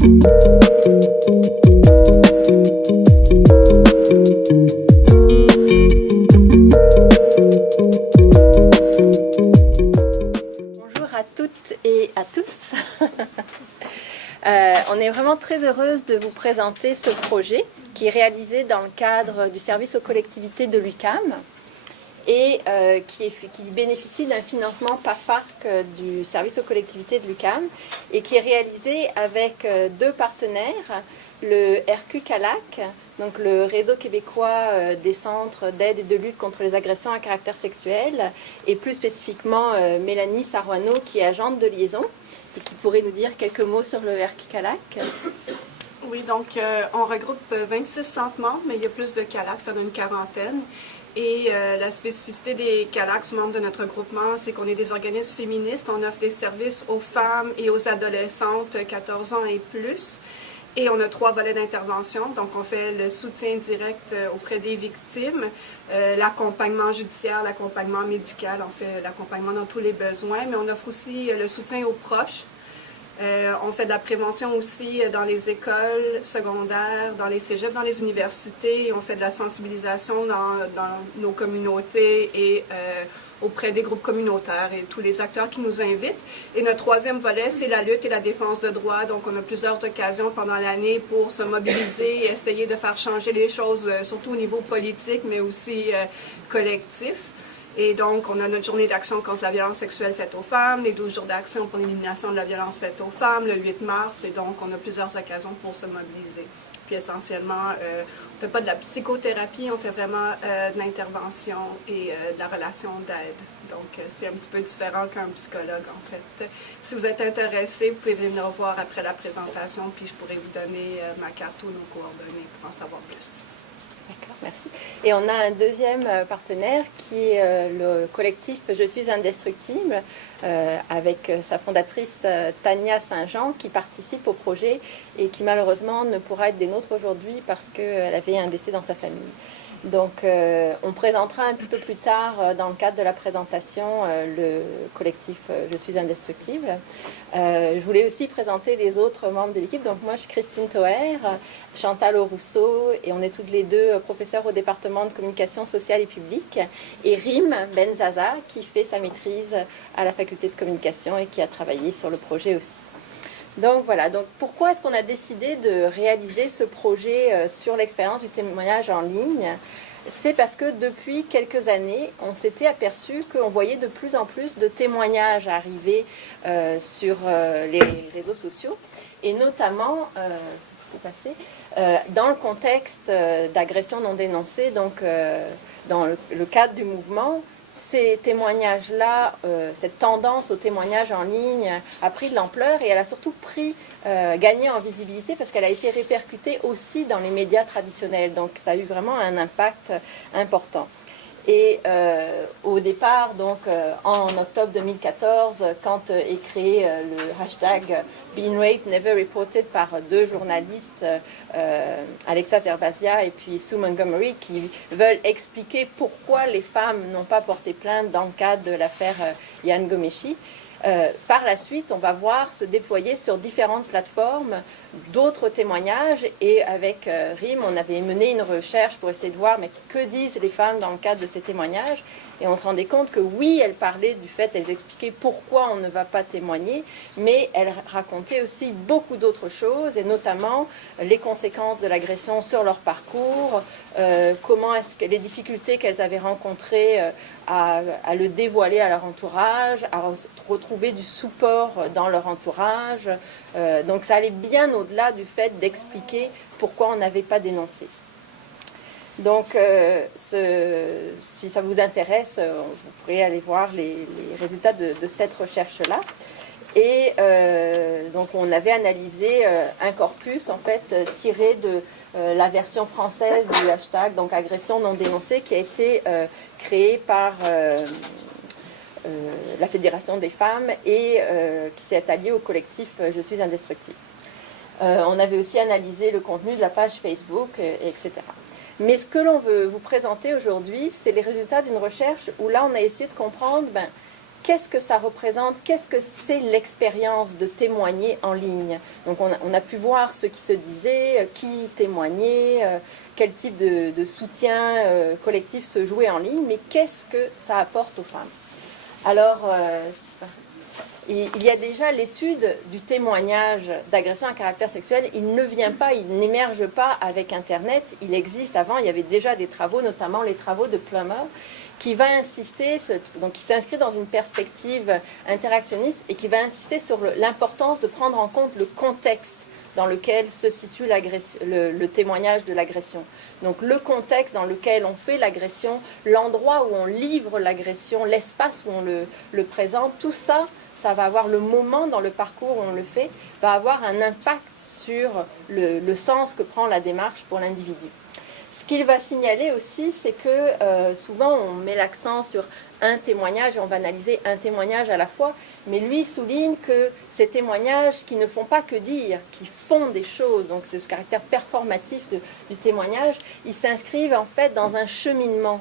Bonjour à toutes et à tous. On est vraiment très heureuse de vous présenter ce projet qui est réalisé dans le cadre du service aux collectivités de l'UQAM et qui bénéficie d'un financement PAFARC du service aux collectivités de l'UQAM et qui est réalisé avec deux partenaires, le RQ-CALAC, donc le réseau québécois des centres d'aide et de lutte contre les agressions à caractère sexuel, et plus spécifiquement Mélanie Sarouano, qui est agente de liaison, et qui pourrait nous dire quelques mots sur le RQ-CALAC. Oui, donc on regroupe 26 centres membres, mais il y a plus de CALAC, ça en a une quarantaine. Et la spécificité des CALAC, membres de notre groupement, c'est qu'on est des organismes féministes. On offre des services aux femmes et aux adolescentes 14 ans et plus. Et on a 3 volets d'intervention. Donc, on fait le soutien direct auprès des victimes, l'accompagnement judiciaire, l'accompagnement médical, on fait l'accompagnement dans tous les besoins, mais on offre aussi le soutien aux proches. On fait de la prévention aussi dans les écoles secondaires, dans les cégeps, dans les universités. On fait de la sensibilisation dans nos communautés et auprès des groupes communautaires et tous les acteurs qui nous invitent. Et notre 3e volet, c'est la lutte et la défense de droits. Donc, on a plusieurs occasions pendant l'année pour se mobiliser et essayer de faire changer les choses, surtout au niveau politique, mais aussi collectif. Et donc, on a notre journée d'action contre la violence sexuelle faite aux femmes, les 12 jours d'action pour l'élimination de la violence faite aux femmes, le 8 mars, et donc on a plusieurs occasions pour se mobiliser. Puis essentiellement, on ne fait pas de la psychothérapie, on fait vraiment de l'intervention et de la relation d'aide. Donc, c'est un petit peu différent qu'un psychologue, en fait. Si vous êtes intéressé, vous pouvez venir me voir après la présentation, puis je pourrais vous donner ma carte ou nos coordonnées pour en savoir plus. D'accord, merci. Et on a un deuxième partenaire qui est le collectif Je suis indestructible, avec sa fondatrice Tania Saint-Jean qui participe au projet et qui malheureusement ne pourra être des nôtres aujourd'hui parce qu'elle avait un décès dans sa famille. Donc on présentera un petit peu plus tard dans le cadre de la présentation le collectif Je suis indestructible. Je voulais aussi présenter les autres membres de l'équipe. Donc moi je suis Christine Toer, Chantal Rousseau et on est toutes les deux professeurs au département de communication sociale et publique, et Rim Benzaza qui fait sa maîtrise à la faculté de communication et qui a travaillé sur le projet aussi. Donc voilà, donc pourquoi est-ce qu'on a décidé de réaliser ce projet sur l'expérience du témoignage en ligne? C'est parce que depuis quelques années, on s'était aperçu qu'on voyait de plus en plus de témoignages arriver sur les réseaux sociaux, et notamment, dans le contexte d'agressions non dénoncées, donc dans le cadre du mouvement. Ces témoignages-là, cette tendance au témoignage en ligne a pris de l'ampleur et elle a surtout gagné en visibilité parce qu'elle a été répercutée aussi dans les médias traditionnels. Donc ça a eu vraiment un impact important. Et au départ, donc en octobre 2014, quand est créé le hashtag Been Raped Never Reported par 2 journalistes, Alexa Zerbasia et puis Sue Montgomery, qui veulent expliquer pourquoi les femmes n'ont pas porté plainte dans le cadre de l'affaire Yann Ghomeshi. Par la suite, on va voir se déployer sur différentes plateformes d'autres témoignages, et avec RIM, on avait mené une recherche pour essayer de voir mais que disent les femmes dans le cadre de ces témoignages, et on se rendait compte que oui, elles parlaient du fait, elles expliquaient pourquoi on ne va pas témoigner, mais elles racontaient aussi beaucoup d'autres choses, et notamment les conséquences de l'agression sur leur parcours, comment est-ce que les difficultés qu'elles avaient rencontrées à le dévoiler à leur entourage, à retrouver du support dans leur entourage. Donc ça allait bien au-delà du fait d'expliquer pourquoi on n'avait pas dénoncé. Donc si ça vous intéresse, vous pourrez aller voir les résultats de cette recherche-là. Et donc on avait analysé un corpus en fait tiré de la version française du hashtag, donc agression non dénoncée, qui a été créé par la Fédération des femmes et qui s'est alliée au collectif Je suis indestructible. On avait aussi analysé le contenu de la page Facebook, etc. Mais ce que l'on veut vous présenter aujourd'hui, c'est les résultats d'une recherche où là on a essayé de comprendre qu'est-ce que ça représente, qu'est-ce que c'est l'expérience de témoigner en ligne. Donc on a pu voir ce qui se disait, qui témoignait, quel type de soutien collectif se jouait en ligne, mais qu'est-ce que ça apporte aux femmes. Alors, il y a déjà l'étude du témoignage d'agression à caractère sexuel. Il ne vient pas, il n'émerge pas avec Internet. Il existe avant, il y avait déjà des travaux, notamment les travaux de Plummer, qui va insister, donc qui s'inscrit dans une perspective interactionniste et qui va insister sur l'importance de prendre en compte le contexte dans lequel se situe le témoignage de l'agression. Donc le contexte dans lequel on fait l'agression, l'endroit où on livre l'agression, l'espace où on le présente, tout ça, ça va avoir le moment dans le parcours où on le fait, va avoir un impact sur le sens que prend la démarche pour l'individu. Ce qu'il va signaler aussi, c'est que souvent on met l'accent sur un témoignage et on va analyser un témoignage à la fois, mais lui souligne que ces témoignages qui ne font pas que dire, qui font des choses, donc c'est ce caractère performatif du témoignage, ils s'inscrivent en fait dans un cheminement.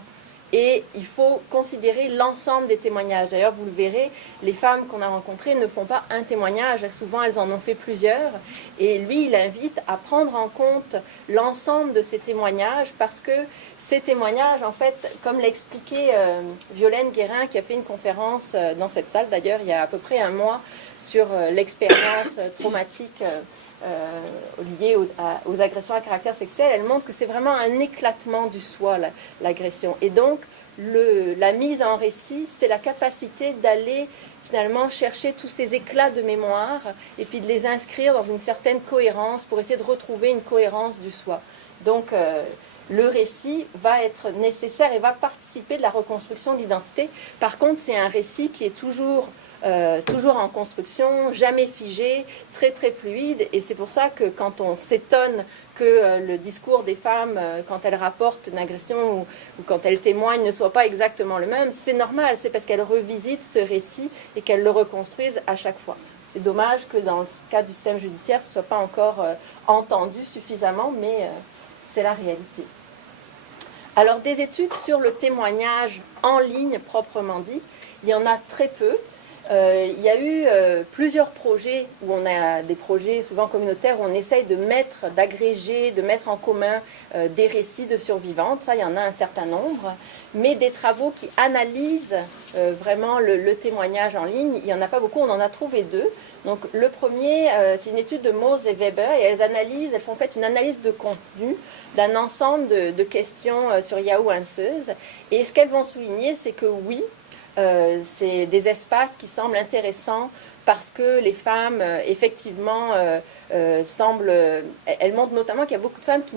Et il faut considérer l'ensemble des témoignages. D'ailleurs, vous le verrez, les femmes qu'on a rencontrées ne font pas un témoignage, souvent elles en ont fait plusieurs. Et lui, il invite à prendre en compte l'ensemble de ces témoignages parce que ces témoignages, en fait, comme l'expliquait Violaine Guérin, qui a fait une conférence dans cette salle, d'ailleurs, il y a à peu près un mois, sur l'expérience traumatique liée aux agressions à caractère sexuel, elle montre que c'est vraiment un éclatement du soi, l'agression. Et donc, la mise en récit, c'est la capacité d'aller finalement chercher tous ces éclats de mémoire et puis de les inscrire dans une certaine cohérence pour essayer de retrouver une cohérence du soi. Donc, le récit va être nécessaire et va participer de la reconstruction de l'identité. Par contre, c'est un récit qui est toujours en construction, jamais figé, très très fluide, et c'est pour ça que quand on s'étonne que le discours des femmes, quand elles rapportent une agression ou quand elles témoignent, ne soit pas exactement le même, c'est normal, c'est parce qu'elles revisitent ce récit et qu'elles le reconstruisent à chaque fois. C'est dommage que dans le cas du système judiciaire, ce ne soit pas encore entendu suffisamment, mais c'est la réalité. Alors, des études sur le témoignage en ligne proprement dit, il y en a très peu. Il y a eu plusieurs projets où on a des projets souvent communautaires où on essaye d'agréger, de mettre en commun des récits de survivantes. Ça, il y en a un certain nombre. Mais des travaux qui analysent vraiment le témoignage en ligne, il n'y en a pas beaucoup. On en a trouvé deux. Donc le premier, c'est une étude de Mose et Weber et elles font en fait une analyse de contenu d'un ensemble de questions sur Yahoo Answers. Et ce qu'elles vont souligner, c'est que oui, c'est des espaces qui semblent intéressants parce que les femmes, effectivement, semblent... Elles montrent notamment qu'il y a beaucoup de femmes qui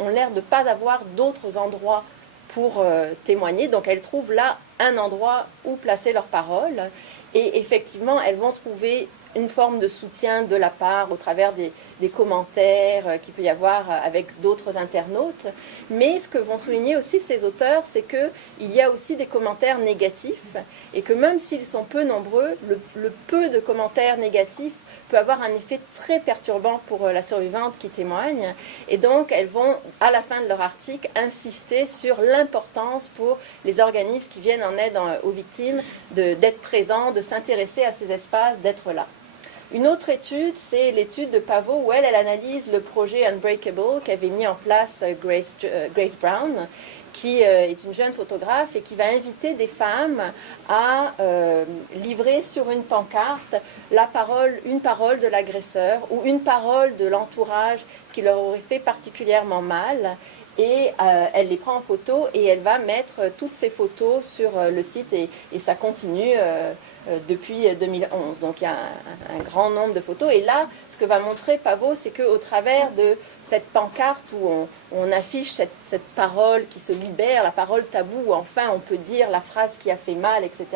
ont l'air de ne pas avoir d'autres endroits pour témoigner. Donc elles trouvent là un endroit où placer leurs paroles. Et effectivement, elles vont trouver une forme de soutien de la part au travers des commentaires qu'il peut y avoir avec d'autres internautes. Mais ce que vont souligner aussi ces auteurs, c'est qu'il y a aussi des commentaires négatifs et que même s'ils sont peu nombreux, le peu de commentaires négatifs peut avoir un effet très perturbant pour la survivante qui témoigne. Et donc, elles vont, à la fin de leur article, insister sur l'importance pour les organismes qui viennent en aide aux victimes d'être présents, de s'intéresser à ces espaces, d'être là. Une autre étude, c'est l'étude de Pavot, où elle analyse le projet Unbreakable qu'avait mis en place Grace Brown, qui est une jeune photographe et qui va inviter des femmes à livrer sur une pancarte une parole de l'agresseur ou une parole de l'entourage qui leur aurait fait particulièrement mal. Et elle les prend en photo et elle va mettre toutes ces photos sur le site et ça continue depuis 2011. Donc il y a un grand nombre de photos. Et là, ce que va montrer Pavot, c'est qu'au travers de cette pancarte où on affiche cette parole qui se libère, la parole taboue, où enfin on peut dire la phrase qui a fait mal, etc.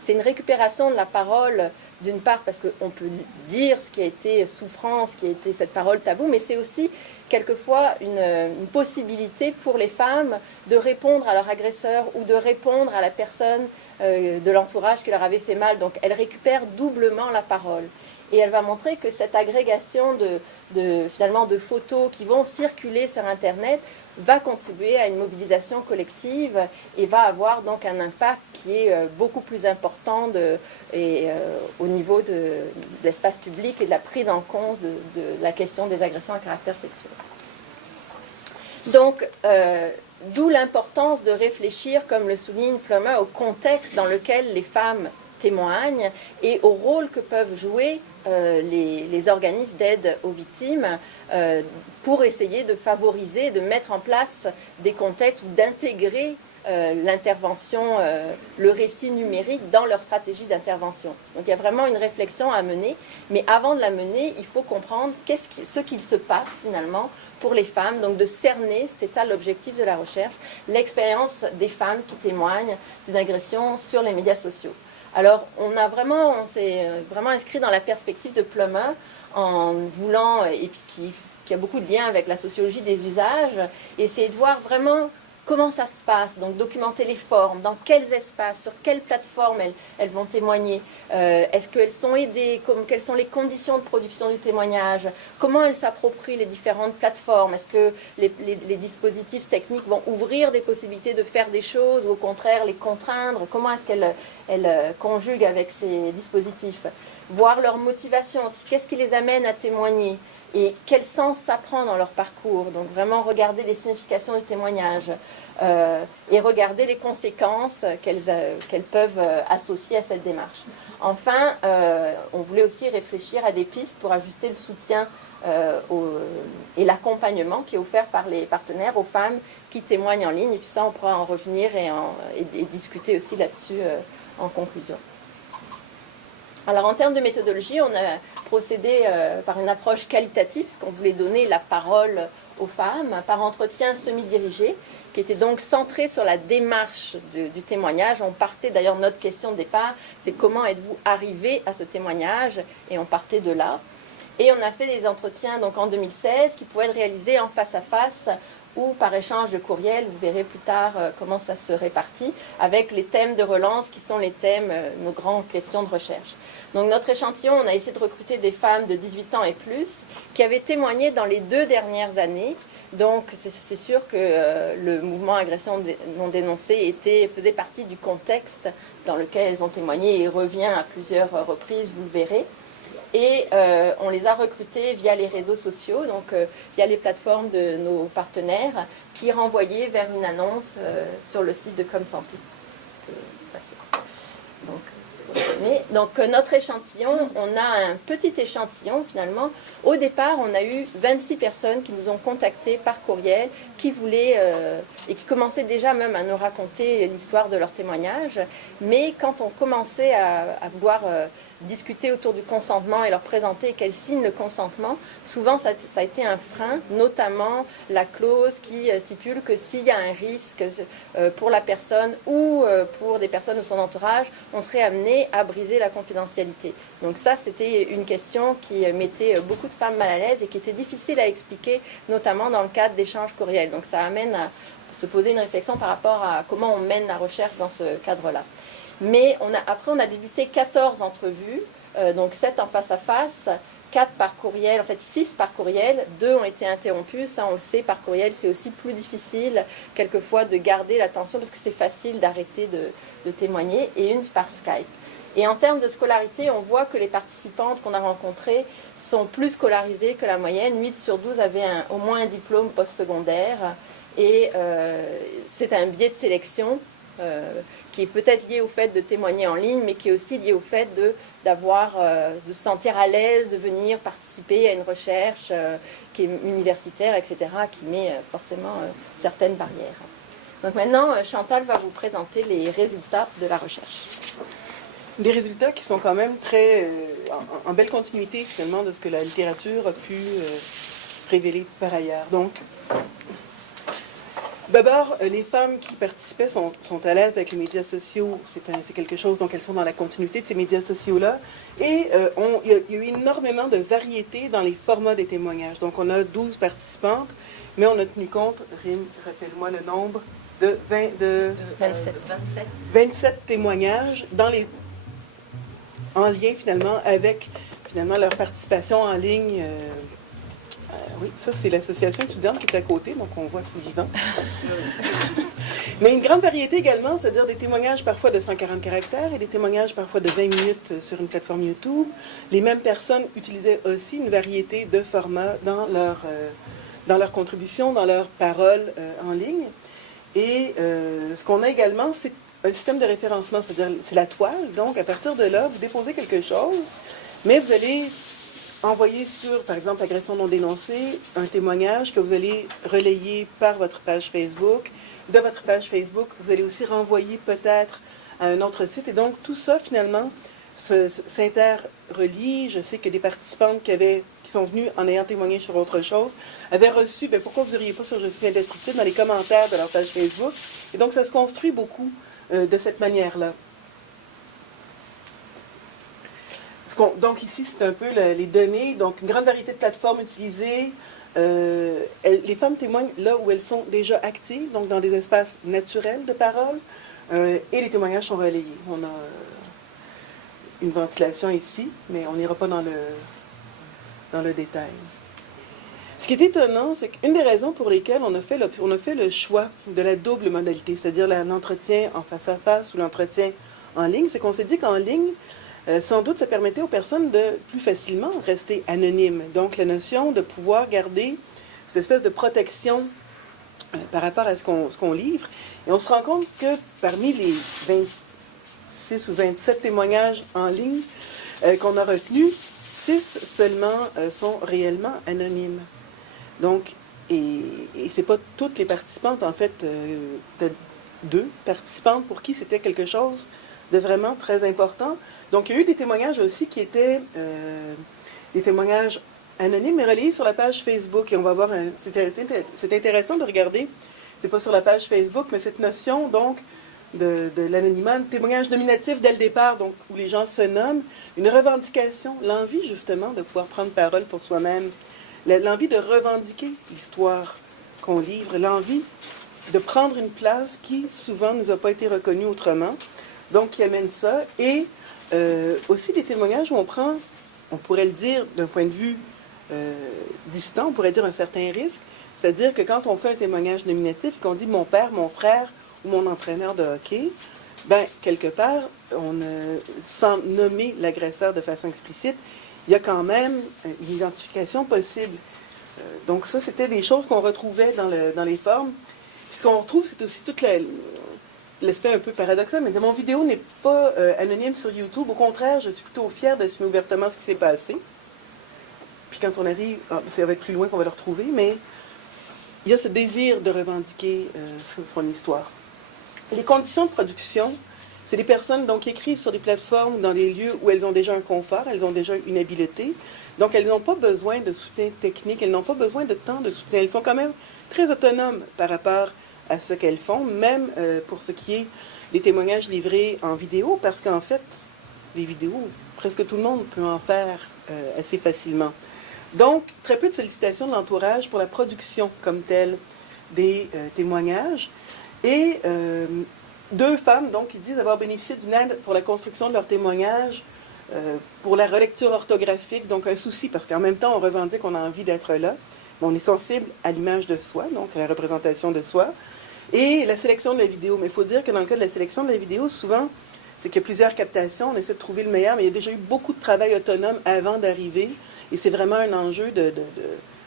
C'est une récupération de la parole, d'une part parce qu'on peut dire ce qui a été souffrance, ce qui a été cette parole taboue, mais c'est aussi quelquefois une possibilité pour les femmes de répondre à leur agresseur ou de répondre à la personne de l'entourage qui leur avait fait mal. Donc elles récupèrent doublement la parole. Et elle va montrer que cette agrégation finalement de photos qui vont circuler sur Internet va contribuer à une mobilisation collective et va avoir donc un impact qui est beaucoup plus important au niveau de l'espace public et de la prise en compte de la question des agressions à caractère sexuel. Donc, d'où l'importance de réfléchir, comme le souligne Plummer, au contexte dans lequel les femmes témoignent et au rôle que peuvent jouer les organismes d'aide aux victimes pour essayer de favoriser, de mettre en place des contextes ou d'intégrer l'intervention, le récit numérique dans leur stratégie d'intervention. Donc il y a vraiment une réflexion à mener, mais avant de la mener, il faut comprendre ce qu'il se passe finalement pour les femmes, donc de cerner, c'était ça l'objectif de la recherche, l'expérience des femmes qui témoignent d'une agression sur les médias sociaux. Alors on s'est vraiment inscrit dans la perspective de Plummer en voulant, et puis qui a beaucoup de liens avec la sociologie des usages, essayer de voir vraiment comment ça se passe, donc documenter les formes, dans quels espaces, sur quelles plateformes elles vont témoigner, est-ce qu'elles sont aidées, quelles sont les conditions de production du témoignage, comment elles s'approprient les différentes plateformes, est-ce que les dispositifs techniques vont ouvrir des possibilités de faire des choses ou au contraire les contraindre, comment est-ce qu'elles conjuguent avec ces dispositifs, voir leur motivation aussi, qu'est-ce qui les amène à témoigner, et quel sens ça prend dans leur parcours. Donc vraiment regarder les significations du témoignage et regarder les conséquences qu'elles peuvent associer à cette démarche. Enfin, on voulait aussi réfléchir à des pistes pour ajuster le soutien et l'accompagnement qui est offert par les partenaires aux femmes qui témoignent en ligne. Et puis ça, on pourra en revenir et discuter aussi là-dessus en conclusion. Alors en termes de méthodologie, on a procédé par une approche qualitative, parce qu'on voulait donner la parole aux femmes, par entretien semi-dirigé, qui était donc centré sur la démarche du témoignage. On partait, d'ailleurs, notre question de départ, c'est comment êtes-vous arrivé à ce témoignage, et on partait de là. Et on a fait des entretiens donc en 2016 qui pouvaient être réalisés en face à face ou par échange de courriel. Vous verrez plus tard comment ça se répartit, avec les thèmes de relance qui sont les thèmes, nos grandes questions de recherche. Donc notre échantillon, on a essayé de recruter des femmes de 18 ans et plus qui avaient témoigné dans les 2 dernières années. Donc c'est sûr que le mouvement agression non dénoncée faisait partie du contexte dans lequel elles ont témoigné et revient à plusieurs reprises, vous le verrez. Et on les a recrutées via les réseaux sociaux, donc via les plateformes de nos partenaires, qui renvoyaient vers une annonce sur le site de ComSanté. Donc notre échantillon, on a un petit échantillon finalement. Au départ, on a eu 26 personnes qui nous ont contactés par courriel, qui voulaient et qui commençaient déjà même à nous raconter l'histoire de leur témoignage. Mais quand on commençait à vouloir discuter autour du consentement et leur présenter qu'elles signent le consentement, souvent ça a été un frein, notamment la clause qui stipule que s'il y a un risque pour la personne ou pour des personnes de son entourage, on serait amené à briser la confidentialité. Donc ça, c'était une question qui mettait beaucoup de femmes mal à l'aise et qui était difficile à expliquer, notamment dans le cadre d'échanges courriels. Donc ça amène à se poser une réflexion par rapport à comment on mène la recherche dans ce cadre-là. Mais après, on a débuté 14 entrevues, donc 7 en face à face, 4 par courriel, en fait 6 par courriel, 2 ont été interrompus, ça on le sait, par courriel c'est aussi plus difficile quelquefois de garder l'attention parce que c'est facile d'arrêter de témoigner, et 1 par Skype. Et en termes de scolarité, on voit que les participantes qu'on a rencontrées sont plus scolarisées que la moyenne, 8 sur 12 avaient au moins un diplôme postsecondaire, et c'est un biais de sélection qui est peut-être lié au fait de témoigner en ligne, mais qui est aussi lié au fait de se sentir à l'aise, de venir participer à une recherche qui est universitaire, etc., qui met forcément certaines barrières. Donc maintenant, Chantal va vous présenter les résultats de la recherche. Des résultats qui sont quand même très en belle continuité finalement de ce que la littérature a pu révéler par ailleurs. Donc, d'abord, les femmes qui participaient sont à l'aise avec les médias sociaux. C'est quelque chose, donc elles sont dans la continuité de ces médias sociaux-là. Et il y a eu énormément de variété dans les formats des témoignages. Donc on a 12 participantes, mais on a tenu compte, Rim, rappelle-moi le nombre, de 27 témoignages en lien finalement avec finalement leur participation en ligne. Oui, ça c'est l'association étudiante qui est à côté, donc on voit que c'est vivant. Mais une grande variété également, c'est-à-dire des témoignages parfois de 140 caractères et des témoignages parfois de 20 minutes sur une plateforme YouTube. Les mêmes personnes utilisaient aussi une variété de formats dans leur contribution, dans leurs paroles en ligne. Et ce qu'on a également, c'est un système de référencement, c'est-à-dire c'est la toile. Donc, à partir de là, vous déposez quelque chose, mais vous allez envoyer sur, par exemple, agression non dénoncée, un témoignage que vous allez relayer par votre page Facebook. De votre page Facebook, vous allez aussi renvoyer peut-être à un autre site. Et donc, tout ça, finalement, s'interrelie. Je sais que des participantes qui sont venues en ayant témoigné sur autre chose avaient reçu, pourquoi vous n'auriez pas sur Je suis indestructible dans les commentaires de leur page Facebook. Et donc, ça se construit beaucoup de cette manière-là. Donc ici, c'est un peu les données. Donc, une grande variété de plateformes utilisées. Les femmes témoignent là où elles sont déjà actives, donc dans des espaces naturels de parole. Et les témoignages sont relayés. On a une ventilation ici, mais on n'ira pas dans le détail. Ce qui est étonnant, c'est qu'une des raisons pour lesquelles on a fait le choix de la double modalité, c'est-à-dire l'entretien en face à face ou l'entretien en ligne, c'est qu'on s'est dit qu'en ligne, sans doute, ça permettait aux personnes de plus facilement rester anonymes. Donc, la notion de pouvoir garder cette espèce de protection par rapport à ce qu'on livre. Et on se rend compte que parmi les 26 ou 27 témoignages en ligne qu'on a retenus, 6 seulement sont réellement anonymes. Donc, et c'est pas toutes les participantes, en fait, peut-être 2 participantes pour qui c'était quelque chose de vraiment très important. Donc, il y a eu des témoignages aussi qui étaient des témoignages anonymes, mais relayés sur la page Facebook. Et on va voir, c'est intéressant de regarder, c'est pas sur la page Facebook, mais cette notion, donc, de l'anonymat, un témoignage nominatif dès le départ, donc, où les gens se nomment, une revendication, l'envie, justement, de pouvoir prendre parole pour soi-même, l'envie de revendiquer l'histoire qu'on livre, l'envie de prendre une place qui, souvent, nous a pas été reconnue autrement. Donc, qui amène ça. Et aussi des témoignages où on pourrait le dire d'un point de vue distant, on pourrait dire un certain risque. C'est-à-dire que quand on fait un témoignage nominatif, qu'on dit mon père, mon frère ou mon entraîneur de hockey, quelque part, sans nommer l'agresseur de façon explicite, il y a quand même une identification possible. Donc ça, c'était des choses qu'on retrouvait dans les formes. Puis ce qu'on retrouve, c'est aussi toute l'aspect un peu paradoxal, mais mon vidéo n'est pas anonyme sur YouTube. Au contraire, je suis plutôt fière d'assumer ouvertement ce qui s'est passé. Puis quand on arrive, ça va être plus loin qu'on va le retrouver, mais il y a ce désir de revendiquer son histoire. Les conditions de production, c'est des personnes donc, qui écrivent sur des plateformes dans des lieux où elles ont déjà un confort, elles ont déjà une habileté. Donc, elles n'ont pas besoin de soutien technique, elles n'ont pas besoin de tant de soutien. Elles sont quand même très autonomes par rapport à ce qu'elles font, même pour ce qui est des témoignages livrés en vidéo, parce qu'en fait, les vidéos, presque tout le monde peut en faire assez facilement. Donc, très peu de sollicitations de l'entourage pour la production comme telle des témoignages. Et 2 femmes, donc, qui disent avoir bénéficié d'une aide pour la construction de leur témoignage, pour la relecture orthographique, donc un souci, parce qu'en même temps, on revendique qu'on a envie d'être là. Mais on est sensible à l'image de soi, donc à la représentation de soi. Et la sélection de la vidéo. Mais il faut dire que dans le cas de la sélection de la vidéo, souvent, c'est qu'il y a plusieurs captations, on essaie de trouver le meilleur, mais il y a déjà eu beaucoup de travail autonome avant d'arriver. Et c'est vraiment un enjeu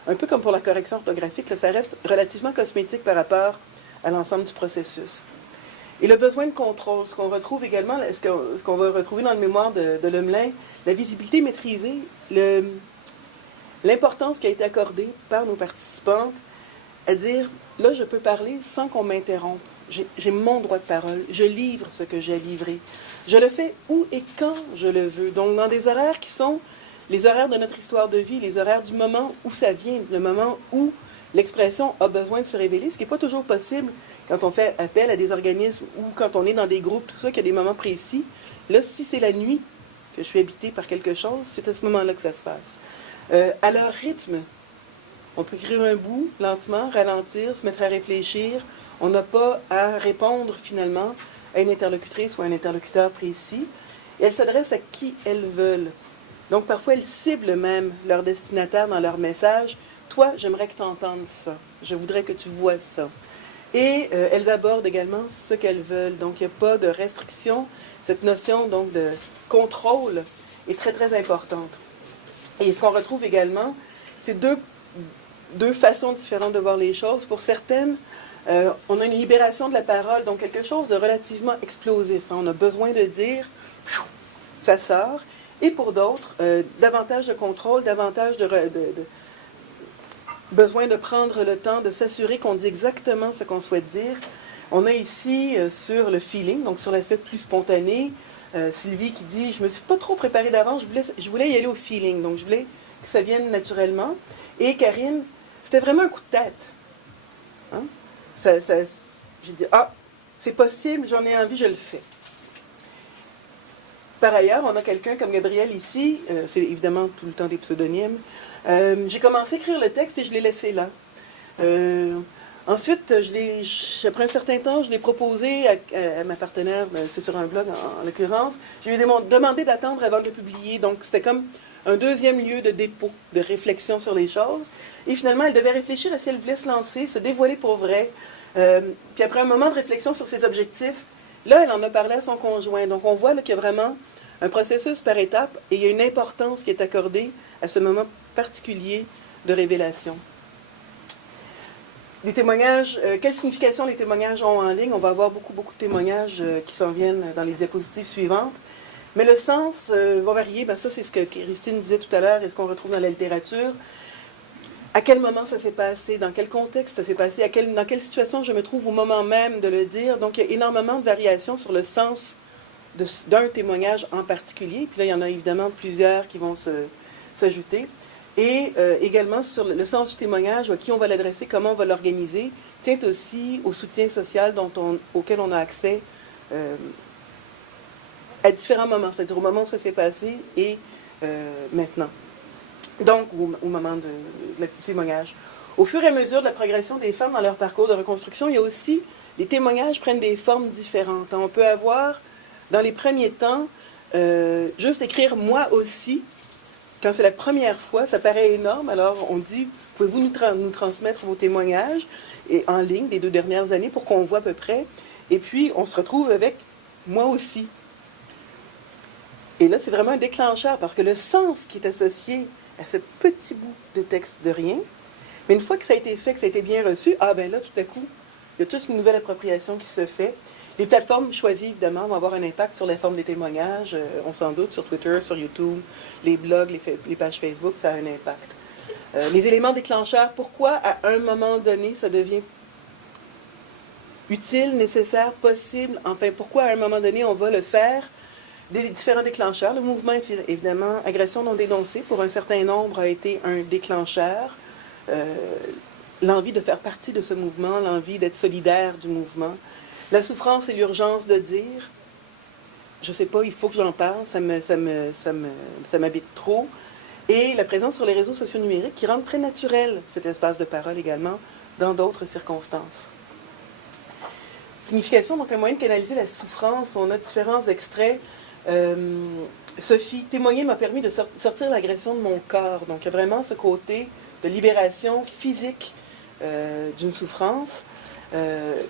un peu comme pour la correction orthographique, là, ça reste relativement cosmétique par rapport à l'ensemble du processus. Et le besoin de contrôle, ce qu'on retrouve également, ce qu'on va retrouver dans le mémoire de Lemelin, la visibilité maîtrisée, l'importance qui a été accordée par nos participantes à dire, là, je peux parler sans qu'on m'interrompe. J'ai mon droit de parole. Je livre ce que j'ai à livrer. Je le fais où et quand je le veux. Donc, dans des horaires qui sont les horaires de notre histoire de vie, les horaires du moment où ça vient, le moment où l'expression a besoin de se révéler, ce qui n'est pas toujours possible quand on fait appel à des organismes ou quand on est dans des groupes, tout ça, qu'il y a des moments précis. Là, si c'est la nuit que je suis habitée par quelque chose, c'est à ce moment-là que ça se passe. À leur rythme, on peut écrire un bout, lentement, ralentir, se mettre à réfléchir. On n'a pas à répondre, finalement, à une interlocutrice ou à un interlocuteur précis. Et elles s'adressent à qui elles veulent. Donc, parfois, elles ciblent même leur destinataire dans leur message. Toi, j'aimerais que tu entendes ça. Je voudrais que tu vois ça. Et elles abordent également ce qu'elles veulent. Donc, il n'y a pas de restriction. Cette notion donc de contrôle est très, très importante. Et ce qu'on retrouve également, c'est deux façons différentes de voir les choses. Pour certaines, on a une libération de la parole, donc quelque chose de relativement explosif. Hein. On a besoin de dire, ça sort. Et pour d'autres, davantage de contrôle, davantage de besoin de prendre le temps de s'assurer qu'on dit exactement ce qu'on souhaite dire. On a ici sur le feeling, donc sur l'aspect plus spontané, Sylvie qui dit « Je ne me suis pas trop préparée d'avance, je voulais y aller au feeling, donc je voulais que ça vienne naturellement. » Et Karine, c'était vraiment un coup de tête. Hein? J'ai dit « Ah, c'est possible, j'en ai envie, je le fais. » Par ailleurs, on a quelqu'un comme Gabriel ici, c'est évidemment tout le temps des pseudonymes. J'ai commencé à écrire le texte et je l'ai laissé là. Ensuite, après un certain temps, je l'ai proposé à ma partenaire, c'est sur un blog en l'occurrence, je lui ai demandé d'attendre avant de le publier. Donc, c'était comme un deuxième lieu de dépôt, de réflexion sur les choses. Et finalement, elle devait réfléchir à si elle voulait se lancer, se dévoiler pour vrai. Puis après un moment de réflexion sur ses objectifs, là, elle en a parlé à son conjoint. Donc, on voit là, qu'il y a vraiment un processus par étapes et il y a une importance qui est accordée à ce moment particulier de révélation. Les témoignages, quelle signification les témoignages ont en ligne? On va avoir beaucoup de témoignages qui s'en viennent dans les diapositives suivantes. Mais le sens va varier. Ben, ça, c'est ce que Christine disait tout à l'heure et ce qu'on retrouve dans la littérature. À quel moment ça s'est passé? Dans quel contexte ça s'est passé? Dans quelle situation je me trouve au moment même de le dire? Donc, il y a énormément de variations sur le sens d'un témoignage en particulier. Puis là, il y en a évidemment plusieurs qui vont s'ajouter. Et également sur le sens du témoignage, à qui on va l'adresser, comment on va l'organiser, tient aussi au soutien social auquel on a accès à différents moments, c'est-à-dire au moment où ça s'est passé et maintenant. Donc, au moment du témoignage. Au fur et à mesure de la progression des femmes dans leur parcours de reconstruction, il y a aussi, les témoignages prennent des formes différentes. On peut avoir, dans les premiers temps, juste écrire « moi aussi ». Quand c'est la première fois, ça paraît énorme. Alors, on dit, pouvez-vous nous transmettre vos témoignages en ligne des 2 dernières années pour qu'on voit à peu près. Et puis, on se retrouve avec moi aussi. Et là, c'est vraiment un déclencheur parce que le sens qui est associé à ce petit bout de texte de rien, mais une fois que ça a été fait, que ça a été bien reçu, ah ben là, tout à coup, il y a toute une nouvelle appropriation qui se fait. Les plateformes choisies, évidemment, vont avoir un impact sur la forme des témoignages. On s'en doute, sur Twitter, sur YouTube, les blogs, les pages Facebook, ça a un impact. Les éléments déclencheurs, pourquoi à un moment donné, ça devient utile, nécessaire, possible, enfin, pourquoi à un moment donné, on va le faire? Des différents déclencheurs. Le mouvement, évidemment, agression non dénoncée, pour un certain nombre, a été un déclencheur. L'envie de faire partie de ce mouvement, l'envie d'être solidaire du mouvement. La souffrance et l'urgence de dire, je ne sais pas, il faut que j'en parle, ça m'habite trop. Et la présence sur les réseaux sociaux numériques qui rend très naturel cet espace de parole également dans d'autres circonstances. Signification, donc un moyen de canaliser la souffrance, on a différents extraits. Sophie, témoigner m'a permis de sortir l'agression de mon corps. Donc il y a vraiment ce côté de libération physique d'une souffrance.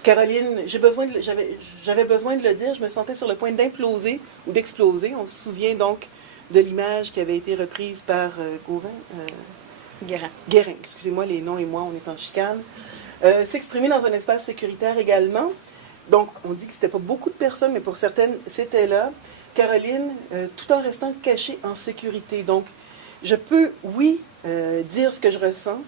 Caroline, j'avais besoin de le dire, je me sentais sur le point d'imploser ou d'exploser. On se souvient donc de l'image qui avait été reprise par Guérin, excusez-moi, les noms et moi, on est en chicane. S'exprimer dans un espace sécuritaire également. Donc, on dit que c'était pas beaucoup de personnes, mais pour certaines, c'était là. Caroline, tout en restant cachée en sécurité. Donc, je peux, oui, dire ce que je ressens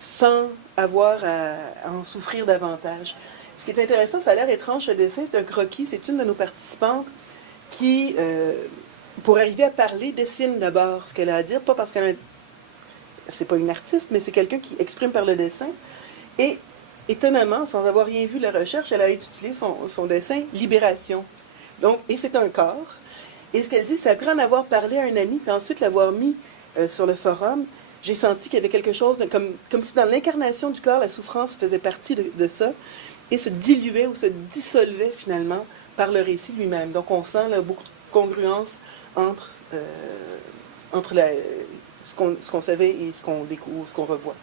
sans avoir à en souffrir davantage. Ce qui est intéressant, ça a l'air étrange, ce dessin, c'est un croquis, c'est une de nos participantes qui, pour arriver à parler, dessine d'abord ce qu'elle a à dire, pas parce qu'elle c'est pas une artiste, mais c'est quelqu'un qui exprime par le dessin. Et étonnamment, sans avoir rien vu de la recherche, elle a utilisé son dessin « Libération ». Donc, et c'est un corps. Et ce qu'elle dit, c'est après en avoir parlé à un ami, puis ensuite l'avoir mis sur le forum, j'ai senti qu'il y avait quelque chose, comme si dans l'incarnation du corps, la souffrance faisait partie de ça, et se diluait ou se dissolvait finalement par le récit lui-même. Donc on sent là, beaucoup de congruence entre ce qu'on savait et ce qu'on découvre, ce qu'on revoit.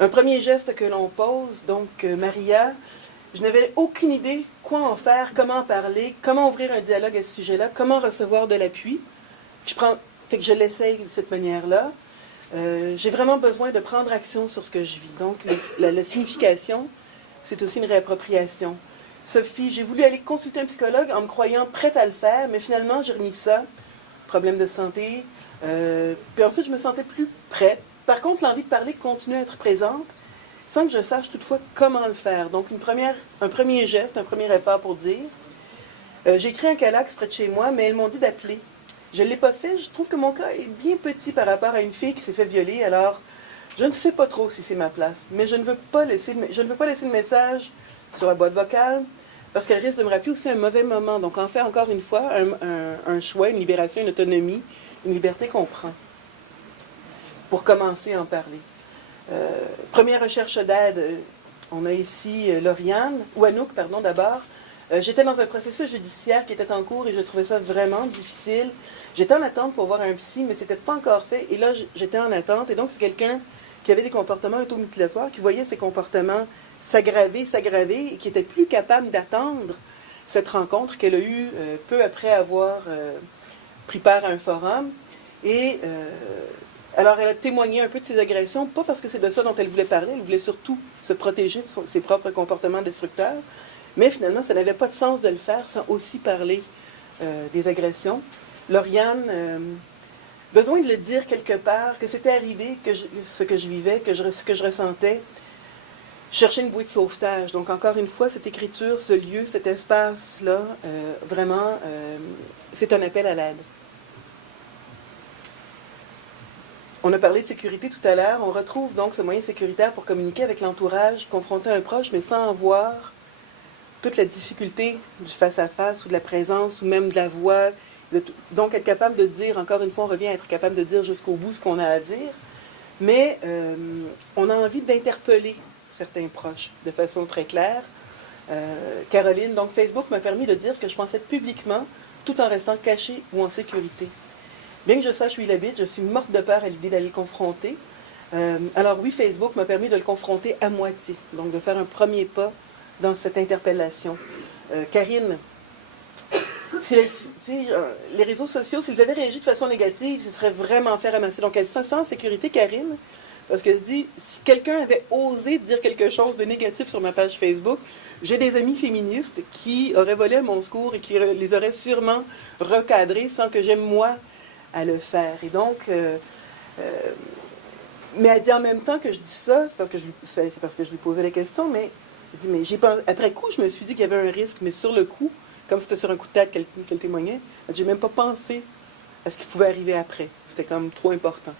Un premier geste que l'on pose, donc Maria, je n'avais aucune idée quoi en faire, comment en parler, comment ouvrir un dialogue à ce sujet-là, comment recevoir de l'appui. Fait que je l'essaye de cette manière-là. J'ai vraiment besoin de prendre action sur ce que je vis. Donc, la signification, c'est aussi une réappropriation. Sophie, j'ai voulu aller consulter un psychologue en me croyant prête à le faire, mais finalement, j'ai remis ça. Problème de santé. Puis ensuite, je me sentais plus prête. Par contre, l'envie de parler continue à être présente, sans que je sache toutefois comment le faire. Donc, un premier geste, un premier effort pour dire. J'ai écrit un calax près de chez moi, mais elles m'ont dit d'appeler. Je ne l'ai pas fait. Je trouve que mon cas est bien petit par rapport à une fille qui s'est fait violer. Alors, je ne sais pas trop si c'est ma place. Mais je ne veux pas laisser de message sur la boîte vocale parce qu'elle risque de me rappeler aussi un mauvais moment. Donc, en fait, encore une fois, un choix, une libération, une autonomie, une liberté qu'on prend pour commencer à en parler. Première recherche d'aide, on a ici Lauriane, ou Anouk, pardon, d'abord. J'étais dans un processus judiciaire qui était en cours et je trouvais ça vraiment difficile. J'étais en attente pour voir un psy, mais c'était pas encore fait. Et là, j'étais en attente. Et donc, c'est quelqu'un qui avait des comportements automutilatoires, qui voyait ses comportements s'aggraver, et qui était plus capable d'attendre cette rencontre qu'elle a eue peu après avoir pris part à un forum. Et alors, elle a témoigné un peu de ses agressions, pas parce que c'est de ça dont elle voulait parler, elle voulait surtout se protéger de ses propres comportements destructeurs. Mais finalement, ça n'avait pas de sens de le faire sans aussi parler des agressions. Lauriane, besoin de le dire quelque part, que c'était arrivé, ce que je vivais, ce que je ressentais. Chercher une bouée de sauvetage. Donc, encore une fois, cette écriture, ce lieu, cet espace-là, vraiment, c'est un appel à l'aide. On a parlé de sécurité tout à l'heure. On retrouve donc ce moyen sécuritaire pour communiquer avec l'entourage, confronter un proche, mais sans voir toute la difficulté du face-à-face ou de la présence ou même de la voix. Donc, être capable de dire, encore une fois, on revient à être capable de dire jusqu'au bout ce qu'on a à dire. Mais on a envie d'interpeller certains proches de façon très claire. Caroline, donc Facebook m'a permis de dire ce que je pensais publiquement tout en restant cachée ou en sécurité. Bien que je sache où il habite, je suis morte de peur à l'idée d'aller le confronter. Alors oui, Facebook m'a permis de le confronter à moitié, donc de faire un premier pas dans cette interpellation. Karine, les réseaux sociaux, s'ils avaient réagi de façon négative, ce serait vraiment fait ramasser. Donc elle se sent en sécurité, Karine, parce qu'elle se dit, si quelqu'un avait osé dire quelque chose de négatif sur ma page Facebook, j'ai des amis féministes qui auraient volé à mon secours et qui les auraient sûrement recadrés sans que j'aime moi à le faire. Et donc, mais elle dit en même temps que je dis ça, c'est parce que je lui posais la question, mais elle dit, mais après coup, je me suis dit qu'il y avait un risque, mais sur le coup, comme c'était sur un coup de tête qu'elle témoignait, j'ai même pas pensé à ce qui pouvait arriver après. C'était comme trop important.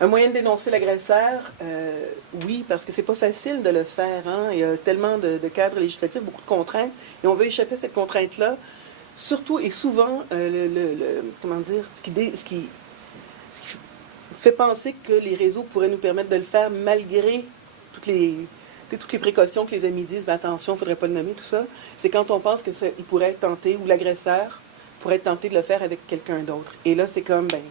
Un moyen de dénoncer l'agresseur, oui, parce que c'est pas facile de le faire. Hein? Il y a tellement de cadres législatifs, beaucoup de contraintes, et on veut échapper à cette contrainte-là. Surtout et souvent, comment dire, ce qui fait penser que les réseaux pourraient nous permettre de le faire malgré toutes les précautions que les amis disent, ben attention, il ne faudrait pas le nommer, tout ça. C'est quand on pense qu'il pourrait être tenté, ou l'agresseur pourrait être tenté de le faire avec quelqu'un d'autre. Et là, c'est comme, ben,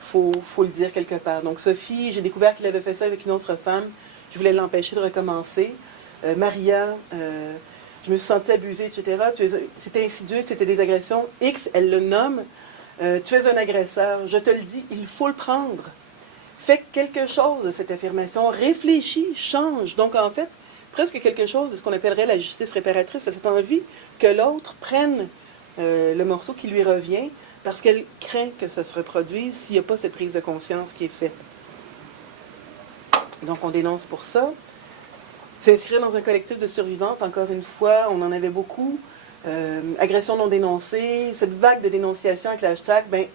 faut le dire quelque part. Donc, Sophie, j'ai découvert qu'il avait fait ça avec une autre femme. Je voulais l'empêcher de recommencer. Maria, je me suis sentie abusée, etc. C'était insidieux, c'était des agressions. X, elle le nomme. Tu es un agresseur. Je te le dis, il faut le prendre. Fais quelque chose de cette affirmation. Réfléchis, change. Donc, en fait, presque quelque chose de ce qu'on appellerait la justice réparatrice. Cette envie que l'autre prenne le morceau qui lui revient parce qu'elle craint que ça se reproduise s'il n'y a pas cette prise de conscience qui est faite. Donc, on dénonce pour ça. S'inscrire dans un collectif de survivantes, encore une fois, on en avait beaucoup. Agression non dénoncée, cette vague de dénonciation avec le hashtag, ben,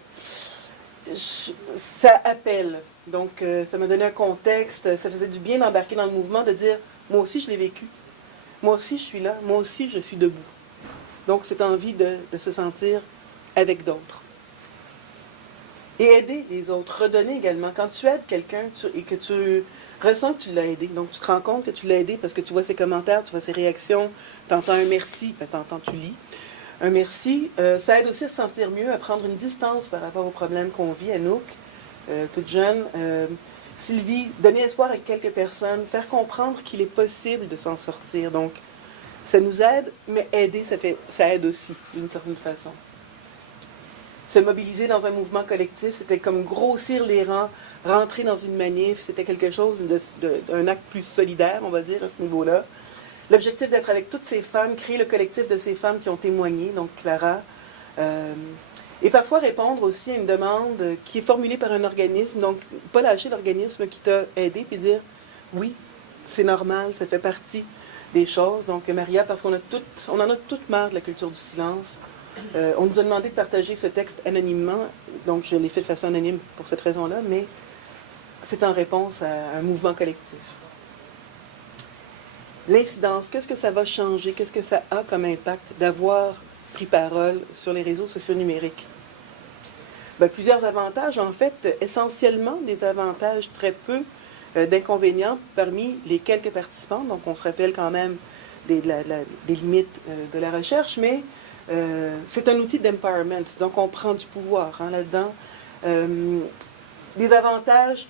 ça appelle. Donc, ça m'a donné un contexte, ça faisait du bien d'embarquer dans le mouvement, de dire, moi aussi je l'ai vécu, moi aussi je suis là, moi aussi je suis debout. Donc, cette envie de se sentir avec d'autres. Et aider les autres, redonner également. Quand tu aides quelqu'un et que tu ressens que tu l'as aidé, donc tu te rends compte que tu l'as aidé parce que tu vois ses commentaires, tu vois ses réactions, tu entends un merci, ben, tu lis. un merci. Ça aide aussi à se sentir mieux, à prendre une distance par rapport aux problèmes qu'on vit. Anouk, toute jeune. Sylvie, donner espoir à quelques personnes, faire comprendre qu'il est possible de s'en sortir. Donc, ça nous aide, mais aider, ça aide aussi, d'une certaine façon. Se mobiliser dans un mouvement collectif, c'était comme grossir les rangs, rentrer dans une manif, c'était quelque chose d'un acte plus solidaire, on va dire, à ce niveau-là. L'objectif d'être avec toutes ces femmes, créer le collectif de ces femmes qui ont témoigné, donc Clara, et parfois répondre aussi à une demande qui est formulée par un organisme, donc pas lâcher l'organisme qui t'a aidé, puis dire oui, c'est normal, ça fait partie des choses. Donc Maria, parce qu'on en a toutes marre de la culture du silence. On nous a demandé de partager ce texte anonymement, donc je l'ai fait de façon anonyme pour cette raison-là, mais c'est en réponse à un mouvement collectif. L'incidence, qu'est-ce que ça va changer? Qu'est-ce que ça a comme impact d'avoir pris parole sur les réseaux sociaux numériques? Bien, plusieurs avantages, en fait, essentiellement des avantages, très peu d'inconvénients parmi les quelques participants. Donc, on se rappelle quand même des limites de la recherche, mais c'est un outil d'empowerment. Donc, on prend du pouvoir là-dedans. Les avantages,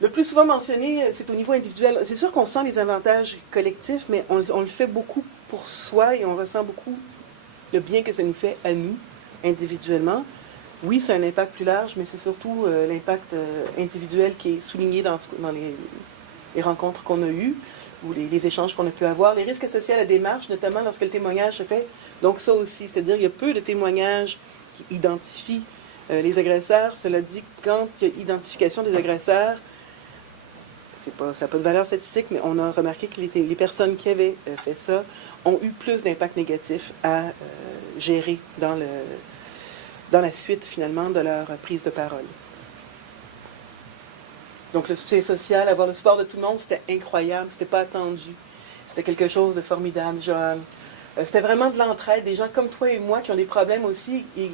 le plus souvent mentionné, c'est au niveau individuel. C'est sûr qu'on sent les avantages collectifs, mais on le fait beaucoup pour soi et on ressent beaucoup le bien que ça nous fait à nous, individuellement. Oui, c'est un impact plus large, mais c'est surtout l'impact individuel qui est souligné dans les rencontres qu'on a eues ou les échanges qu'on a pu avoir. Les risques associés à la démarche, notamment lorsque le témoignage se fait. Donc ça aussi, c'est-à-dire qu'il y a peu de témoignages qui identifient les agresseurs. Cela dit, quand il y a identification des agresseurs, ça n'a pas de valeur statistique, mais on a remarqué que les personnes qui avaient fait ça ont eu plus d'impact négatif à gérer dans la suite, finalement, de leur prise de parole. Donc, le soutien social, avoir le support de tout le monde, c'était incroyable, c'était pas attendu. C'était quelque chose de formidable, Joanne. C'était vraiment de l'entraide, des gens comme toi et moi qui ont des problèmes aussi, et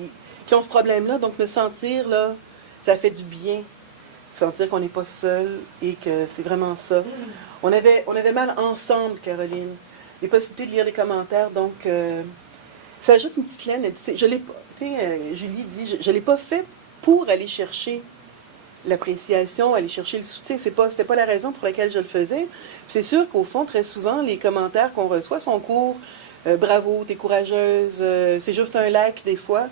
qui ont ce problème-là. Donc, me sentir, là, ça fait du bien. Sentir qu'on n'est pas seul et que c'est vraiment ça. On avait mal ensemble, Caroline. Les possibilités de lire les commentaires, donc ça ajoute une petite laine. Je l'ai pas, Julie dit, je l'ai pas fait pour aller chercher l'appréciation, aller chercher le soutien. C'était pas la raison pour laquelle je le faisais. Puis c'est sûr qu'au fond, très souvent, les commentaires qu'on reçoit sont courts. Bravo, t'es courageuse. C'est juste un like des fois.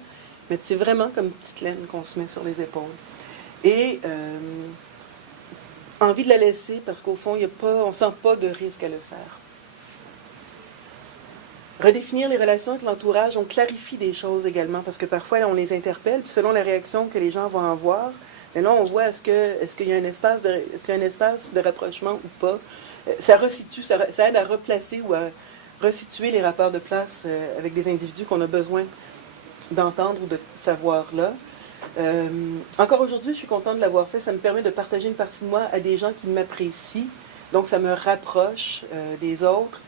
Mais c'est vraiment comme une petite laine qu'on se met sur les épaules. Et envie de la laisser parce qu'au fond, on ne sent pas de risque à le faire. Redéfinir les relations avec l'entourage, on clarifie des choses également parce que parfois, là, on les interpelle, puis selon la réaction que les gens vont avoir, mais là, on voit est-ce qu'il y a un espace de rapprochement ou pas. Ça resitue, ça aide à replacer ou à resituer les rapports de place avec des individus qu'on a besoin d'entendre ou de savoir là. Encore aujourd'hui, je suis contente de l'avoir fait. Ça me permet de partager une partie de moi à des gens qui m'apprécient. Donc, ça me rapproche des autres.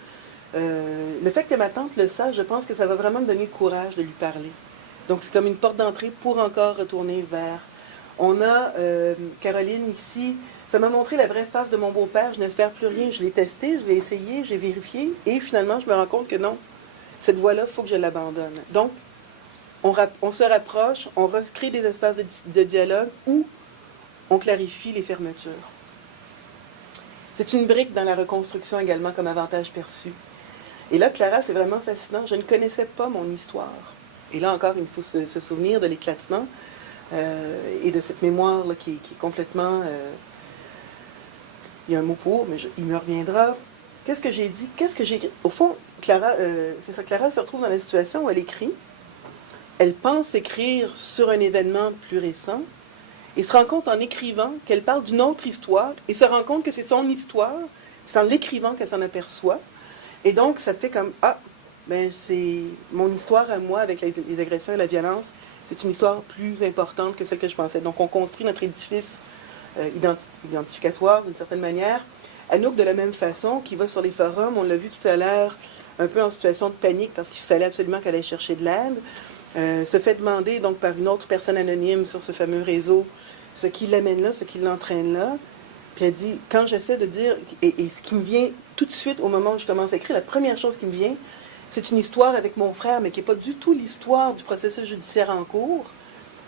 Le fait que ma tante le sache, je pense que ça va vraiment me donner le courage de lui parler. Donc, c'est comme une porte d'entrée pour encore retourner vers. On a Caroline ici. Ça m'a montré la vraie face de mon beau-père. Je n'espère plus rien. Je l'ai testé, je l'ai essayé, j'ai vérifié. Et finalement, je me rends compte que non, cette voie-là, il faut que je l'abandonne. Donc, on se rapproche, on recrée des espaces de dialogue où on clarifie les fermetures. C'est une brique dans la reconstruction également comme avantage perçu. Et là, Clara, c'est vraiment fascinant. Je ne connaissais pas mon histoire. Et là encore, il faut se souvenir de l'éclatement et de cette mémoire là, qui est complètement... il y a un mot pour, mais il me reviendra. Qu'est-ce que j'ai dit? Qu'est-ce que j'ai écrit? Au fond, Clara, c'est ça, Clara se retrouve dans la situation où elle écrit. Elle pense écrire sur un événement plus récent et se rend compte en écrivant qu'elle parle d'une autre histoire et se rend compte que c'est son histoire. C'est en l'écrivant qu'elle s'en aperçoit. Et donc, ça fait comme, c'est mon histoire à moi avec les agressions et la violence. C'est une histoire plus importante que celle que je pensais. Donc, on construit notre édifice identificatoire d'une certaine manière. Anouk, de la même façon, qui va sur les forums, on l'a vu tout à l'heure, un peu en situation de panique parce qu'il fallait absolument qu'elle aille chercher de l'aide. Se fait demander donc par une autre personne anonyme sur ce fameux réseau ce qui l'amène là, ce qui l'entraîne là. Puis elle dit, quand j'essaie de dire, et ce qui me vient tout de suite au moment où je commence à écrire, la première chose qui me vient, c'est une histoire avec mon frère, mais qui n'est pas du tout l'histoire du processus judiciaire en cours.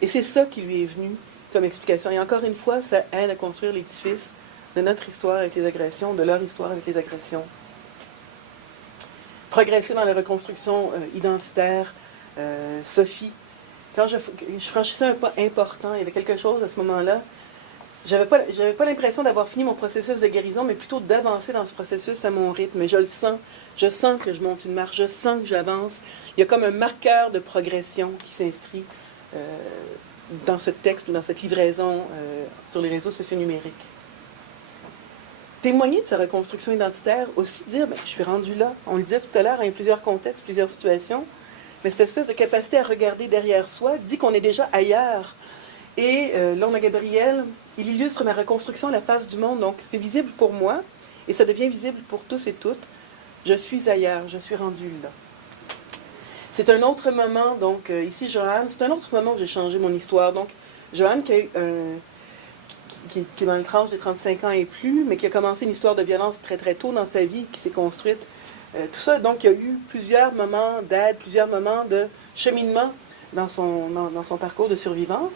Et c'est ça qui lui est venu comme explication. Et encore une fois, ça aide à construire l'édifice de notre histoire avec les agressions, de leur histoire avec les agressions. Progresser dans la reconstruction identitaire. Sophie, quand je franchissais un pas important, il y avait quelque chose à ce moment-là. J'avais pas l'impression d'avoir fini mon processus de guérison, mais plutôt d'avancer dans ce processus à mon rythme. Mais je le sens. Je sens que je monte une marche. Je sens que j'avance. Il y a comme un marqueur de progression qui s'inscrit dans ce texte ou dans cette livraison sur les réseaux sociaux numériques. Témoigner de sa reconstruction identitaire, aussi dire, je suis rendu là. On le disait tout à l'heure, il y a plusieurs contextes, plusieurs situations. Mais cette espèce de capacité à regarder derrière soi dit qu'on est déjà ailleurs. Et là, on a Gabriel, il illustre ma reconstruction à la face du monde. Donc, c'est visible pour moi et ça devient visible pour tous et toutes. Je suis ailleurs, je suis rendu là. C'est un autre moment, donc, ici, Joanne, c'est un autre moment où j'ai changé mon histoire. Donc, Joanne, qui est dans le tranche des 35 ans et plus, mais qui a commencé une histoire de violence très, très tôt dans sa vie, qui s'est construite. Tout ça, donc, il y a eu plusieurs moments d'aide, plusieurs moments de cheminement dans son parcours de survivante.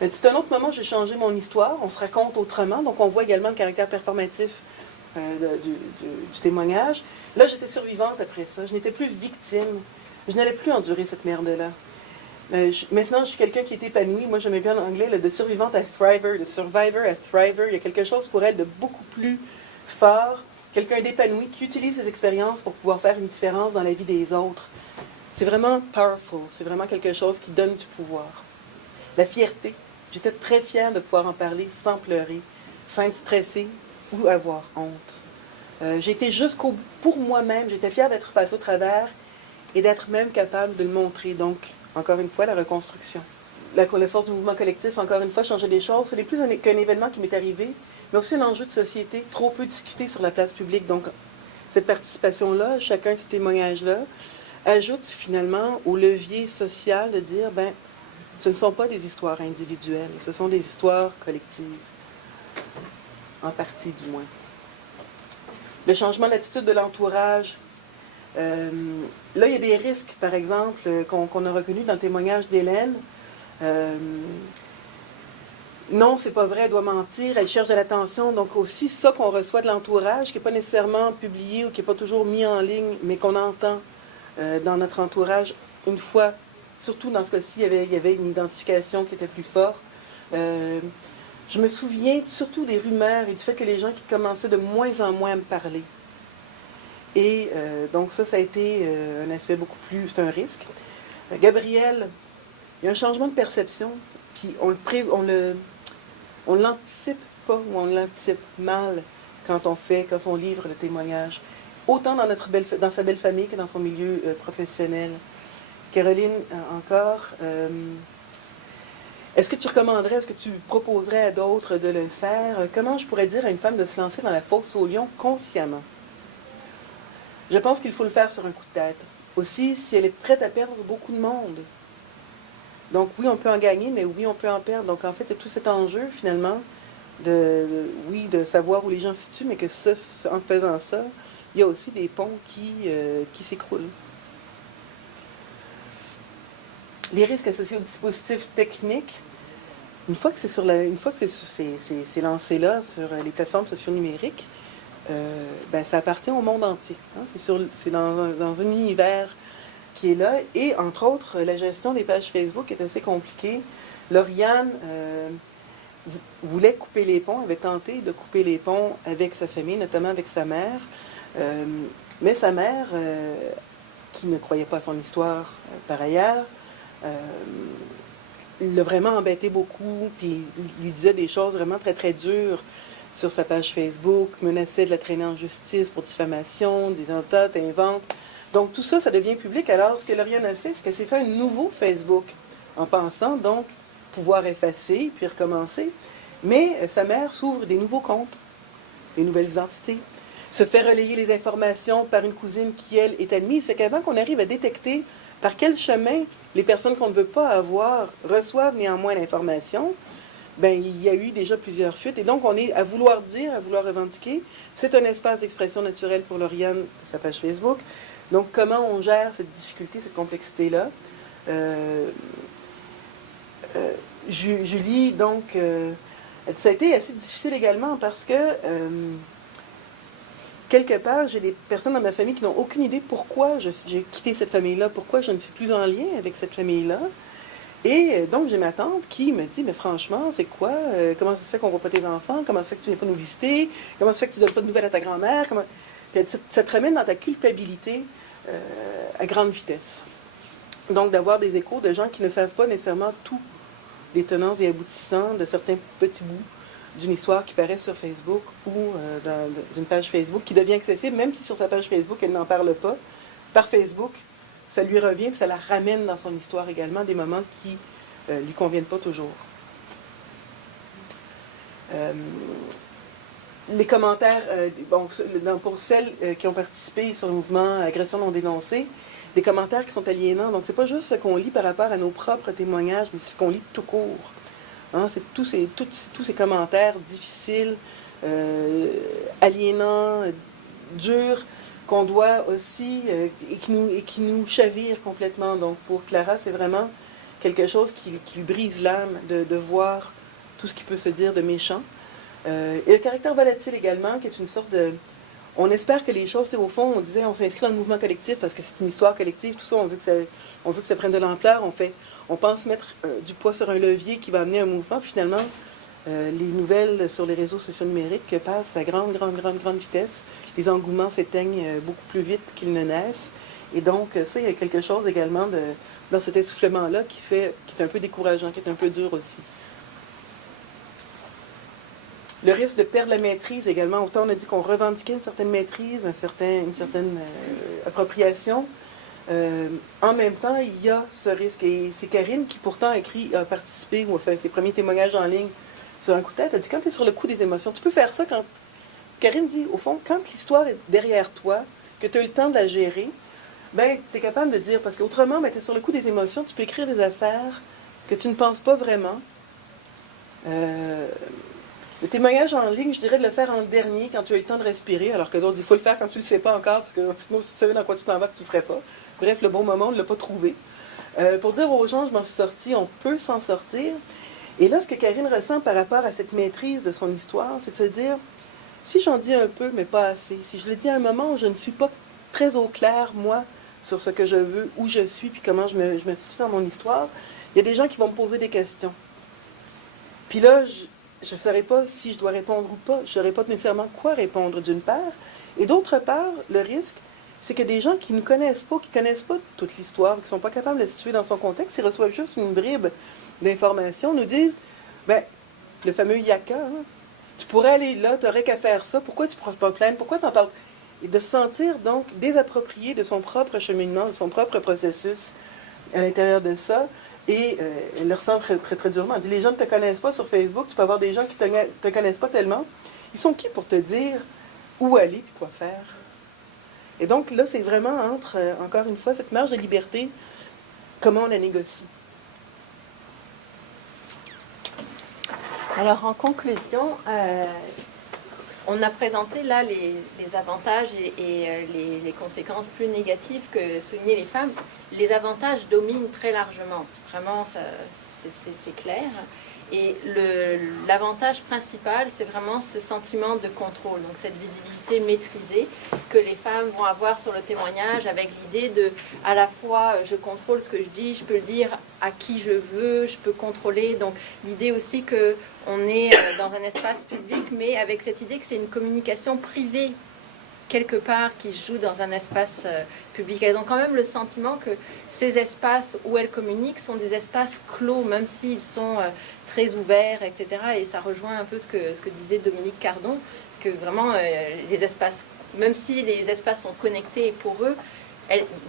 C'est un autre moment où j'ai changé mon histoire. On se raconte autrement, donc on voit également le caractère performatif du témoignage. Là, j'étais survivante après ça. Je n'étais plus victime. Je n'allais plus endurer cette merde-là. Maintenant, je suis quelqu'un qui est épanoui. Moi, j'aimais bien en anglais, de survivante à thriver, de survivor à thriver. Il y a quelque chose pour elle de beaucoup plus fort. Quelqu'un d'épanoui qui utilise ses expériences pour pouvoir faire une différence dans la vie des autres. C'est vraiment powerful. C'est vraiment quelque chose qui donne du pouvoir. La fierté. J'étais très fière de pouvoir en parler sans pleurer, sans être stressée ou avoir honte. J'ai été jusqu'au bout pour moi-même. J'étais fière d'être passée au travers et d'être même capable de le montrer. Donc, encore une fois, la reconstruction. La force du mouvement collectif, encore une fois, changeait des choses. Ce n'est plus qu'un événement qui m'est arrivé, mais aussi un enjeu de société trop peu discuté sur la place publique. Donc, cette participation-là, chacun de ces témoignages-là, ajoute finalement au levier social de dire, ce ne sont pas des histoires individuelles, ce sont des histoires collectives. En partie, du moins. Le changement d'attitude de l'entourage. Là, il y a des risques, par exemple, qu'on a reconnus dans le témoignage d'Hélène. Non, c'est pas vrai, elle doit mentir, elle cherche de l'attention. Donc aussi, ça qu'on reçoit de l'entourage, qui n'est pas nécessairement publié ou qui n'est pas toujours mis en ligne, mais qu'on entend dans notre entourage une fois. Surtout dans ce cas-ci, il y avait une identification qui était plus forte. Je me souviens surtout des rumeurs et du fait que les gens qui commençaient de moins en moins à me parler. Et donc ça a été un aspect beaucoup plus... C'est un risque. Gabriel, il y a un changement de perception, puis on l'anticipe pas ou on l'anticipe mal quand on livre le témoignage. Autant dans sa belle famille que dans son milieu professionnel. Caroline, encore, est-ce que tu recommanderais, est-ce que tu proposerais à d'autres de le faire? Comment je pourrais dire à une femme de se lancer dans la fosse au lion consciemment? Je pense qu'il faut le faire sur un coup de tête. Aussi, si elle est prête à perdre beaucoup de monde. Donc oui, on peut en gagner, mais oui, on peut en perdre. Donc en fait, il y a tout cet enjeu, finalement, de savoir où les gens se situent, mais que en faisant ça, il y a aussi des ponts qui s'écroulent. Les risques associés aux dispositifs techniques, une fois que c'est lancé là sur les plateformes socio-numériques, ça appartient au monde entier. Hein? C'est dans un univers qui est là. Et entre autres, la gestion des pages Facebook est assez compliquée. Lauriane voulait couper les ponts, avait tenté de couper les ponts avec sa famille, notamment avec sa mère. Mais sa mère, qui ne croyait pas à son histoire par ailleurs, l'a vraiment embêté beaucoup, puis lui disait des choses vraiment très, très dures sur sa page Facebook, menaçait de la traîner en justice pour diffamation, des attentats, t'inventes. Donc tout ça, ça devient public. Alors, ce que Lauriane a fait, c'est qu'elle s'est fait un nouveau Facebook, en pensant donc pouvoir effacer, puis recommencer. Mais sa mère s'ouvre des nouveaux comptes, des nouvelles identités, se fait relayer les informations par une cousine qui, elle, est admise. Fait qu'avant qu'on arrive à détecter par quel chemin les personnes qu'on ne veut pas avoir reçoivent néanmoins l'information, il y a eu déjà plusieurs fuites. Et donc, on est à vouloir dire, à vouloir revendiquer. C'est un espace d'expression naturelle pour Lauriane, sa page Facebook. Donc, comment on gère cette difficulté, cette complexité-là? Julie, donc, ça a été assez difficile également parce que, quelque part, j'ai des personnes dans ma famille qui n'ont aucune idée pourquoi j'ai quitté cette famille-là, pourquoi je ne suis plus en lien avec cette famille-là. Et donc, j'ai ma tante qui me dit, mais franchement, c'est quoi? Comment ça se fait qu'on ne voit pas tes enfants? Comment ça se fait que tu ne viens pas nous visiter? Comment ça se fait que tu ne donnes pas de nouvelles à ta grand-mère? Puis ça te ramène dans ta culpabilité à grande vitesse. Donc, d'avoir des échos de gens qui ne savent pas nécessairement tout les tenants et aboutissants de certains petits bouts d'une histoire qui paraît sur Facebook ou d'une page Facebook qui devient accessible, même si sur sa page Facebook, elle n'en parle pas. Par Facebook, ça lui revient et ça la ramène dans son histoire également, des moments qui ne lui conviennent pas toujours. Les commentaires, pour celles qui ont participé sur le mouvement Agression non dénoncée, des commentaires qui sont aliénants. Donc, c'est pas juste ce qu'on lit par rapport à nos propres témoignages, mais c'est ce qu'on lit tout court. Hein, c'est tous ces commentaires difficiles, aliénants, durs, qu'on doit aussi, et qui nous chavirent complètement. Donc, pour Clara, c'est vraiment quelque chose qui lui brise l'âme de voir tout ce qui peut se dire de méchant. Et le caractère volatile également, qui est une sorte de... On espère que les choses, au fond, on disait, on s'inscrit dans le mouvement collectif parce que c'est une histoire collective, tout ça, on veut que ça prenne de l'ampleur, on pense mettre du poids sur un levier qui va amener un mouvement, puis finalement, les nouvelles sur les réseaux sociaux numériques passent à grande vitesse. Les engouements s'éteignent beaucoup plus vite qu'ils ne naissent. Et donc, ça, il y a quelque chose également dans cet essoufflement-là qui est un peu décourageant, qui est un peu dur aussi. Le risque de perdre la maîtrise également. Autant on a dit qu'on revendiquait une certaine maîtrise, une certaine appropriation. En même temps, il y a ce risque. Et c'est Karine qui pourtant a participé ou a fait ses premiers témoignages en ligne sur un coup de tête. Elle dit, quand tu es sur le coup des émotions, tu peux faire ça quand... Karine dit, au fond, quand l'histoire est derrière toi, que tu as eu le temps de la gérer, ben, tu es capable de dire, parce qu'autrement, ben, tu es sur le coup des émotions, tu peux écrire des affaires que tu ne penses pas vraiment. Le témoignage en ligne, je dirais de le faire en dernier, quand tu as eu le temps de respirer, alors que d'autres, il faut le faire quand tu ne le sais pas encore, parce que sinon, si tu savais dans quoi tu t'en vas, tu ne le ferais pas. Bref, le bon moment, on ne l'a pas trouvé. Pour dire aux gens, je m'en suis sortie, on peut s'en sortir. Et là, ce que Karine ressent par rapport à cette maîtrise de son histoire, c'est de se dire, si j'en dis un peu, mais pas assez, si je le dis à un moment où je ne suis pas très au clair, moi, sur ce que je veux, où je suis, puis comment je me situe dans mon histoire, il y a des gens qui vont me poser des questions. Puis là, je ne saurais pas si je dois répondre ou pas. Je ne saurais pas nécessairement quoi répondre, d'une part. Et d'autre part, le risque, c'est que des gens qui ne connaissent pas, qui ne connaissent pas toute l'histoire, qui ne sont pas capables de la situer dans son contexte, ils reçoivent juste une bribe d'informations, nous disent, ben, le fameux yaka, hein, tu pourrais aller là, tu n'aurais qu'à faire ça, pourquoi tu ne prends pas plainte, pourquoi tu en parles? Et de se sentir donc désapproprié de son propre cheminement, de son propre processus à l'intérieur de ça. Et elle le ressent très durement. Elle dit, les gens ne te connaissent pas sur Facebook, tu peux avoir des gens qui ne te connaissent pas tellement. Ils sont qui pour te dire où aller et quoi faire? Et donc là, c'est vraiment entre, encore une fois, cette marge de liberté, comment on la négocie. Alors, en conclusion, on a présenté là les avantages et les conséquences plus négatives que soulignaient les femmes. Les avantages dominent très largement. Vraiment, c'est clair. Et l'avantage principal, c'est vraiment ce sentiment de contrôle, donc cette visibilité maîtrisée que les femmes vont avoir sur le témoignage, avec l'idée de, à la fois, je contrôle ce que je dis, je peux le dire à qui je veux, je peux contrôler. Donc l'idée aussi qu'on est dans un espace public, mais avec cette idée que c'est une communication privée quelque part qui se joue dans un espace public. Elles ont quand même le sentiment que ces espaces où elles communiquent sont des espaces clos, même s'ils sont très ouverts, etc. Et ça rejoint un peu ce que disait Dominique Cardon, que vraiment les espaces, même si les espaces sont connectés pour eux,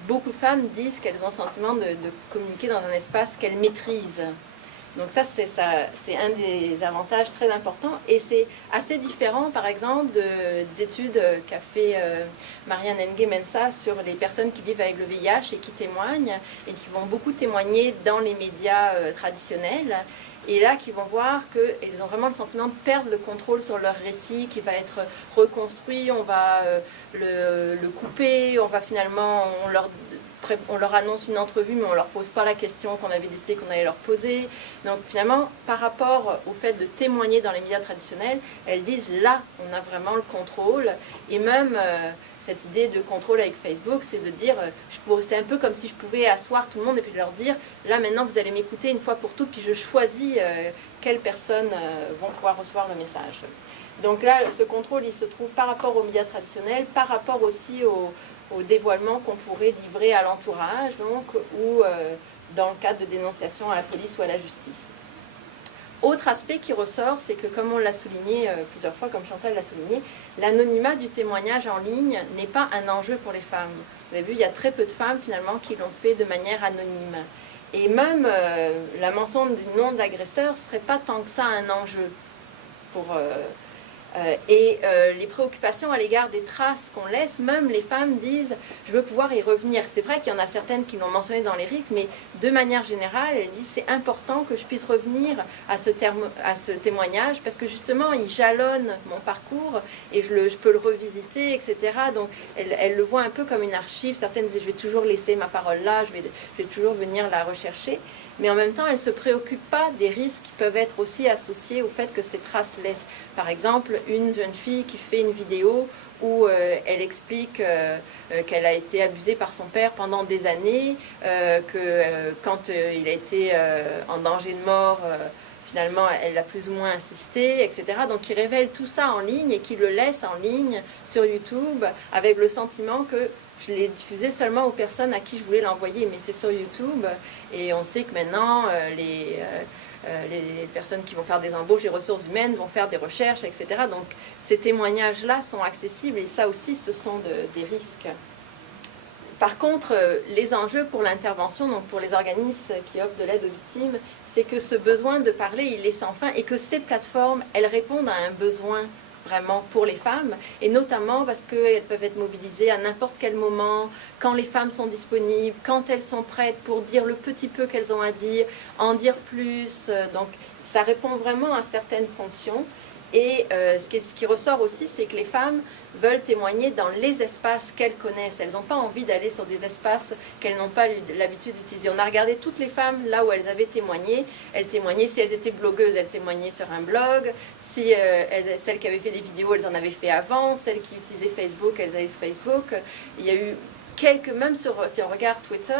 beaucoup de femmes disent qu'elles ont le sentiment de communiquer dans un espace qu'elles maîtrisent. Donc ça, c'est un des avantages très importants. Et c'est assez différent, par exemple, des études qu'a fait Marianne Engue-Mensah sur les personnes qui vivent avec le VIH et qui témoignent, et qui vont beaucoup témoigner dans les médias traditionnels. Et là, qui vont voir qu'ils ont vraiment le sentiment de perdre le contrôle sur leur récit, qui va être reconstruit, on va le couper, on va finalement, on leur annonce une entrevue, mais on ne leur pose pas la question qu'on avait décidé qu'on allait leur poser. Donc finalement, par rapport au fait de témoigner dans les médias traditionnels, elles disent là, on a vraiment le contrôle. Et même cette idée de contrôle avec Facebook, c'est de dire, c'est un peu comme si je pouvais asseoir tout le monde et puis leur dire, là maintenant vous allez m'écouter une fois pour toutes, puis je choisis quelles personnes vont pouvoir recevoir le message. Donc là, ce contrôle, il se trouve par rapport aux médias traditionnels, par rapport aussi au dévoilement qu'on pourrait livrer à l'entourage, donc, ou dans le cadre de dénonciation à la police ou à la justice. Autre aspect qui ressort, c'est que comme on l'a souligné plusieurs fois, comme Chantal l'a souligné, l'anonymat du témoignage en ligne n'est pas un enjeu pour les femmes. Vous avez vu, il y a très peu de femmes finalement qui l'ont fait de manière anonyme. Et même la mention du nom de l'agresseur ne serait pas tant que ça un enjeu pour... les préoccupations à l'égard des traces qu'on laisse, même les femmes disent « je veux pouvoir y revenir ». C'est vrai qu'il y en a certaines qui l'ont mentionné dans les risques, mais de manière générale, elles disent « c'est important que je puisse revenir à ce témoignage parce que justement, il jalonne mon parcours et je peux le revisiter, etc. » Donc, elles le voient un peu comme une archive. Certaines disent « je vais toujours laisser ma parole là, je vais toujours venir la rechercher ». Mais en même temps, elle ne se préoccupe pas des risques qui peuvent être aussi associés au fait que ces traces laissent. Par exemple, une jeune fille qui fait une vidéo où elle explique qu'elle a été abusée par son père pendant des années, que quand il a été en danger de mort, finalement, elle a plus ou moins insisté, etc. Donc, il révèle tout ça en ligne et qu'il le laisse en ligne sur YouTube avec le sentiment que je l'ai diffusé seulement aux personnes à qui je voulais l'envoyer, mais c'est sur YouTube. Et on sait que maintenant, les personnes qui vont faire des embauches, les ressources humaines vont faire des recherches, etc. Donc, ces témoignages-là sont accessibles et ça aussi, ce sont des risques. Par contre, les enjeux pour l'intervention, donc pour les organismes qui offrent de l'aide aux victimes, c'est que ce besoin de parler, il est sans fin et que ces plateformes, elles répondent à un besoin vraiment pour les femmes, et notamment parce qu'elles peuvent être mobilisées à n'importe quel moment, quand les femmes sont disponibles, quand elles sont prêtes pour dire le petit peu qu'elles ont à dire, en dire plus. Donc ça répond vraiment à certaines fonctions. Et ce qui ressort aussi, c'est que les femmes veulent témoigner dans les espaces qu'elles connaissent. Elles n'ont pas envie d'aller sur des espaces qu'elles n'ont pas l'habitude d'utiliser. On a regardé toutes les femmes là où elles avaient témoigné. Elles témoignaient, si elles étaient blogueuses, elles témoignaient sur un blog. Si celles qui avaient fait des vidéos, elles en avaient fait avant. Celles qui utilisaient Facebook, elles allaient sur Facebook. Il y a eu même si on regarde Twitter,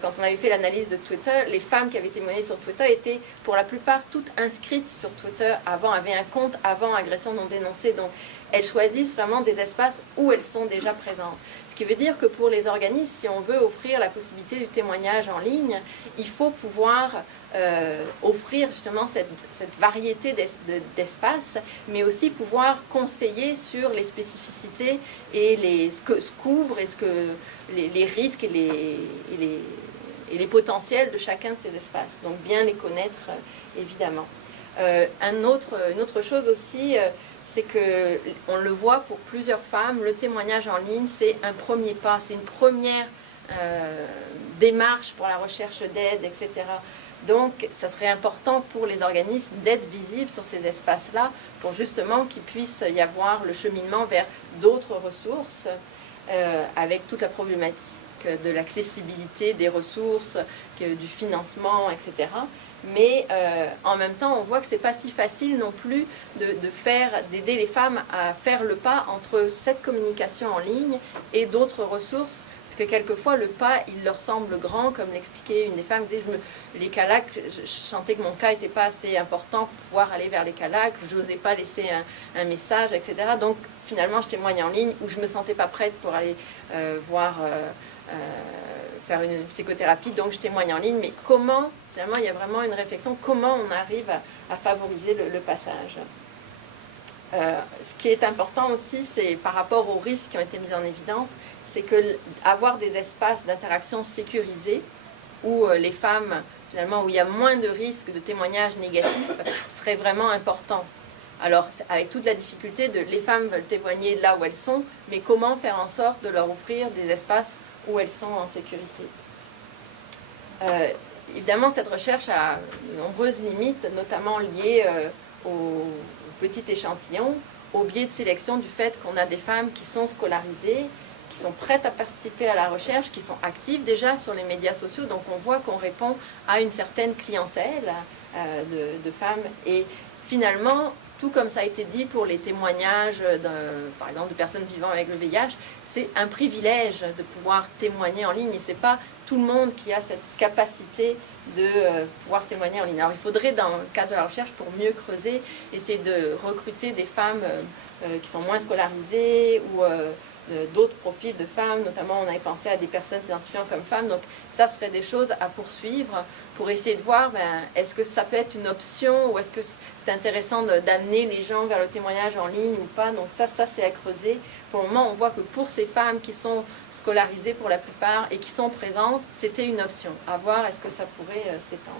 quand on avait fait l'analyse de Twitter, les femmes qui avaient témoigné sur Twitter étaient pour la plupart toutes inscrites sur Twitter avaient un compte avant agression non dénoncée. Donc elles choisissent vraiment des espaces où elles sont déjà présentes. Ce qui veut dire que pour les organismes, si on veut offrir la possibilité du témoignage en ligne, il faut pouvoir offrir justement cette variété d'espaces, mais aussi pouvoir conseiller sur les spécificités et ce qu'ouvrent et les risques et les potentiels de chacun de ces espaces. Donc bien les connaître, évidemment. Une autre chose aussi, c'est qu'on le voit pour plusieurs femmes, le témoignage en ligne, c'est un premier pas, c'est une première démarche pour la recherche d'aide, etc. Donc, ça serait important pour les organismes d'être visibles sur ces espaces-là pour justement qu'il puisse y avoir le cheminement vers d'autres ressources avec toute la problématique de l'accessibilité des ressources, du financement, etc. Mais en même temps, on voit que c'est pas si facile non plus d'aider les femmes à faire le pas entre cette communication en ligne et d'autres ressources. Parce que quelquefois, le pas, il leur semble grand, comme l'expliquait une des femmes. Les calacs, je sentais que mon cas n'était pas assez important pour pouvoir aller vers les calacs, je n'osais pas laisser un message, etc. Donc finalement, je témoigne en ligne où je ne me sentais pas prête pour aller faire une psychothérapie, donc je témoigne en ligne. Mais comment, finalement, il y a vraiment une réflexion, comment on arrive à favoriser le passage. Ce qui est important aussi, c'est par rapport aux risques qui ont été mis en évidence, c'est que avoir des espaces d'interaction sécurisés où les femmes finalement, où il y a moins de risques de témoignages négatifs, serait vraiment important. Alors, avec toute la difficulté les femmes veulent témoigner là où elles sont, mais comment faire en sorte de leur offrir des espaces où elles sont en sécurité. Évidemment, cette recherche a de nombreuses limites, notamment liées au petit échantillon, au biais de sélection du fait qu'on a des femmes qui sont scolarisées, qui sont prêtes à participer à la recherche, qui sont actives déjà sur les médias sociaux. Donc on voit qu'on répond à une certaine clientèle de femmes. Et finalement, tout comme ça a été dit pour les témoignages, par exemple, de personnes vivant avec le VIH, c'est un privilège de pouvoir témoigner en ligne. Et ce n'est pas tout le monde qui a cette capacité de pouvoir témoigner en ligne. Alors il faudrait, dans le cadre de la recherche, pour mieux creuser, essayer de recruter des femmes qui sont moins scolarisées ou d'autres profils de femmes, notamment on avait pensé à des personnes s'identifiant comme femmes. Donc ça serait des choses à poursuivre pour essayer de voir, est-ce que ça peut être une option ou est-ce que c'est intéressant d'amener les gens vers le témoignage en ligne ou pas. Donc ça c'est à creuser. Pour le moment, on voit que pour ces femmes qui sont scolarisées pour la plupart et qui sont présentes, c'était une option. À voir, est-ce que ça pourrait s'étendre.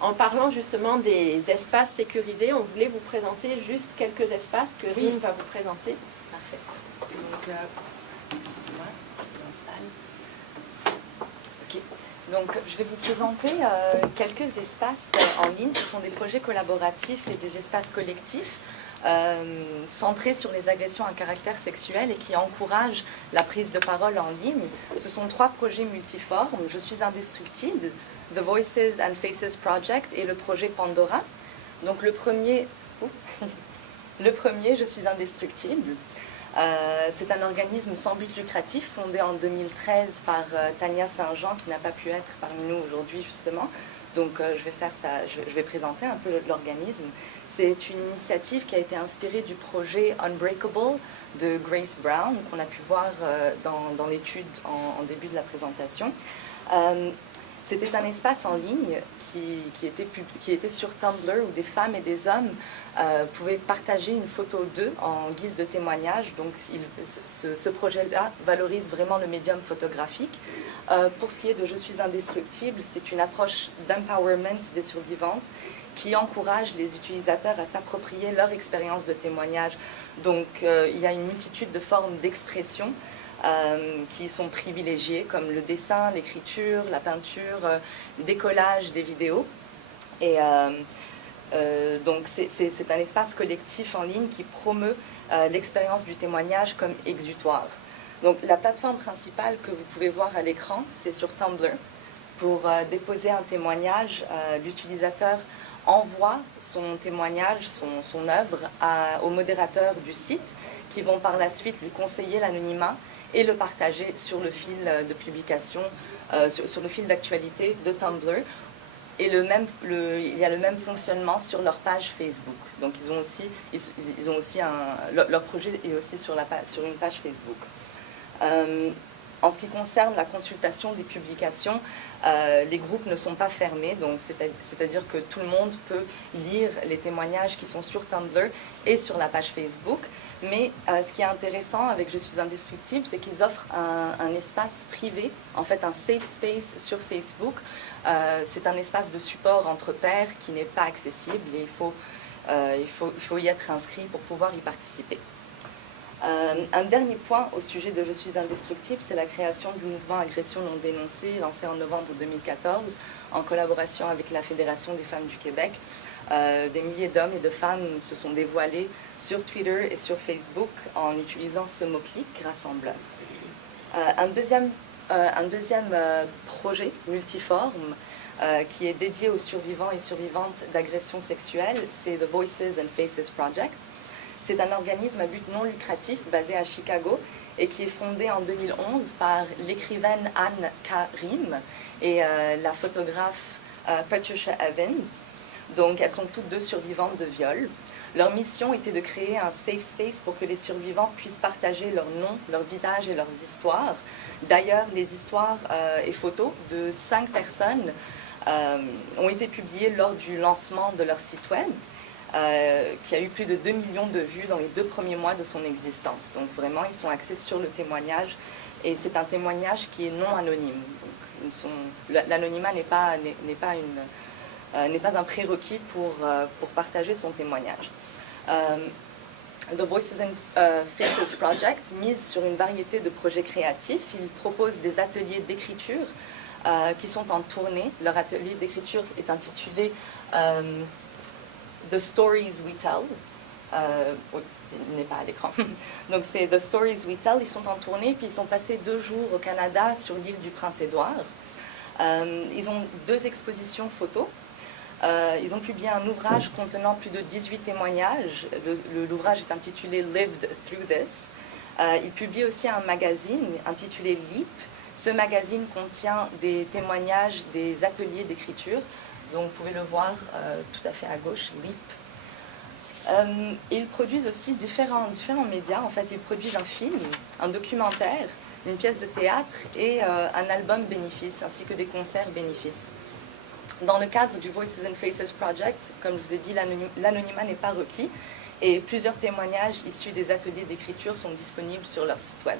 En parlant justement des espaces sécurisés, on voulait vous présenter juste quelques espaces que Rine va vous présenter. Parfait. Donc, excusez-moi, je m'installe. Ok. Donc, je vais vous présenter quelques espaces en ligne. Ce sont des projets collaboratifs et des espaces collectifs centrés sur les agressions à caractère sexuel et qui encouragent la prise de parole en ligne. Ce sont 3 projets multiformes. Je suis indestructible, The Voices and Faces Project et le projet Pandora. Donc, le premier, je suis indestructible. C'est un organisme sans but lucratif fondé en 2013 par Tania Saint-Jean qui n'a pas pu être parmi nous aujourd'hui justement. Donc je vais présenter un peu l'organisme. C'est une initiative qui a été inspirée du projet Unbreakable de Grace Brown qu'on a pu voir dans l'étude en début de la présentation. C'était un espace en ligne qui était sur Tumblr où des femmes et des hommes pouvaient partager une photo d'eux en guise de témoignage. Donc ce projet-là valorise vraiment le médium photographique. Pour ce qui est de Je suis indestructible, c'est une approche d'empowerment des survivantes qui encourage les utilisateurs à s'approprier leur expérience de témoignage. Donc il y a une multitude de formes d'expression qui sont privilégiées, comme le dessin, l'écriture, la peinture, des collages, des vidéos. Et donc c'est un espace collectif en ligne qui promeut l'expérience du témoignage comme exutoire. Donc la plateforme principale que vous pouvez voir à l'écran, c'est sur Tumblr. Pour déposer un témoignage, l'utilisateur envoie son témoignage, son œuvre aux modérateurs du site qui vont par la suite lui conseiller l'anonymat et le partager sur le fil de publication, sur le fil d'actualité de Tumblr. Et il y a le même fonctionnement sur leur page Facebook. Donc ils ont aussi leur projet est aussi sur une page Facebook. En ce qui concerne la consultation des publications, les groupes ne sont pas fermés, donc c'est-à-dire que tout le monde peut lire les témoignages qui sont sur Tumblr et sur la page Facebook. Mais ce qui est intéressant avec Je suis indestructible, c'est qu'ils offrent un espace privé, en fait un safe space sur Facebook. C'est un espace de support entre pairs qui n'est pas accessible et il faut y être inscrit pour pouvoir y participer. Un dernier point au sujet de Je suis indestructible, c'est la création du mouvement Agression non dénoncée, lancé en novembre 2014 en collaboration avec la Fédération des femmes du Québec. Des milliers d'hommes et de femmes se sont dévoilés sur Twitter et sur Facebook en utilisant ce mot-clic rassembleur. Un deuxième projet multiforme qui est dédié aux survivants et survivantes d'agressions sexuelles, c'est The Voices and Faces Project. C'est un organisme à but non lucratif basé à Chicago et qui est fondé en 2011 par l'écrivaine Anne Karim et la photographe Patricia Evans. Donc elles sont toutes deux survivantes de viol. Leur mission était de créer un safe space pour que les survivants puissent partager leurs noms, leurs visages et leurs histoires. D'ailleurs, les histoires et photos de 5 personnes ont été publiées lors du lancement de leur site web. Qui a eu plus de 2 millions de vues dans les 2 premiers mois de son existence. Donc vraiment, ils sont axés sur le témoignage Et c'est un témoignage qui est non anonyme. L'anonymat n'est pas un prérequis pour partager son témoignage. The Voices and Faces Project mise sur une variété de projets créatifs. Il propose des ateliers d'écriture qui sont en tournée. Leur atelier d'écriture est intitulé The Stories We Tell. Il n'est pas à l'écran. Donc c'est The Stories We Tell. Ils sont en tournée, puis ils sont passés 2 jours au Canada sur l'île du Prince-Édouard. Ils ont 2 expositions photos. Ils ont publié un ouvrage contenant plus de 18 témoignages. L'ouvrage est intitulé Lived Through This. Ils publient aussi un magazine intitulé Leap. Ce magazine contient des témoignages des ateliers d'écriture. Donc vous pouvez le voir tout à fait à gauche, Leap. Ils produisent aussi différents médias. En fait, ils produisent un film, un documentaire, une pièce de théâtre et un album bénéfice, ainsi que des concerts bénéfices. Dans le cadre du Voices and Faces Project, comme je vous ai dit, l'anonymat n'est pas requis et plusieurs témoignages issus des ateliers d'écriture sont disponibles sur leur site web.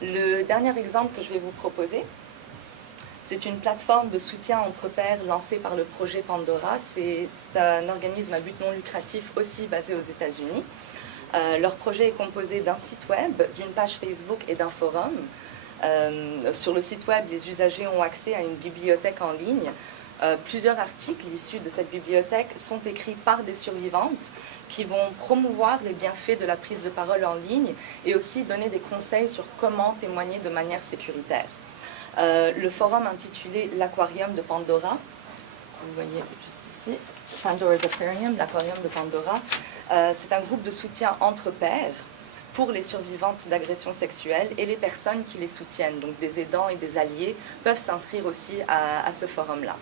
Le dernier exemple que je vais vous proposer, c'est une plateforme de soutien entre pairs lancée par le projet Pandora. C'est un organisme à but non lucratif aussi basé aux États-Unis. Leur projet est composé d'un site web, d'une page Facebook et d'un forum. Sur le site web, les usagers ont accès à une bibliothèque en ligne. Plusieurs articles issus de cette bibliothèque sont écrits par des survivantes qui vont promouvoir les bienfaits de la prise de parole en ligne et aussi donner des conseils sur comment témoigner de manière sécuritaire. Le forum intitulé l'Aquarium de Pandora, vous voyez juste ici, Pandora's Aquarium, l'Aquarium de Pandora, c'est un groupe de soutien entre pairs pour les survivantes d'agressions sexuelles et les personnes qui les soutiennent. Donc des aidants et des alliés peuvent s'inscrire aussi à ce forum-là.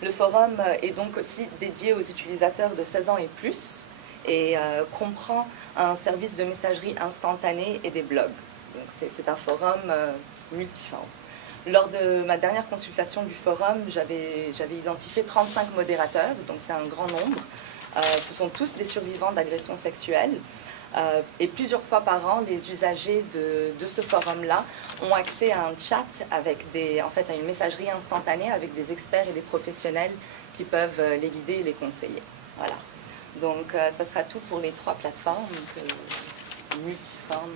Le forum est donc aussi dédié aux utilisateurs de 16 ans et plus et comprend un service de messagerie instantanée et des blogs. Donc c'est un forum multiforme. Lors de ma dernière consultation du forum, j'avais identifié 35 modérateurs, donc c'est un grand nombre. Ce sont tous des survivants d'agressions sexuelles. Et plusieurs fois par an, les usagers de ce forum-là ont accès à un chat avec à une messagerie instantanée avec des experts et des professionnels qui peuvent les guider et les conseiller. Voilà. Donc, ça sera tout pour les 3 plateformes multiformes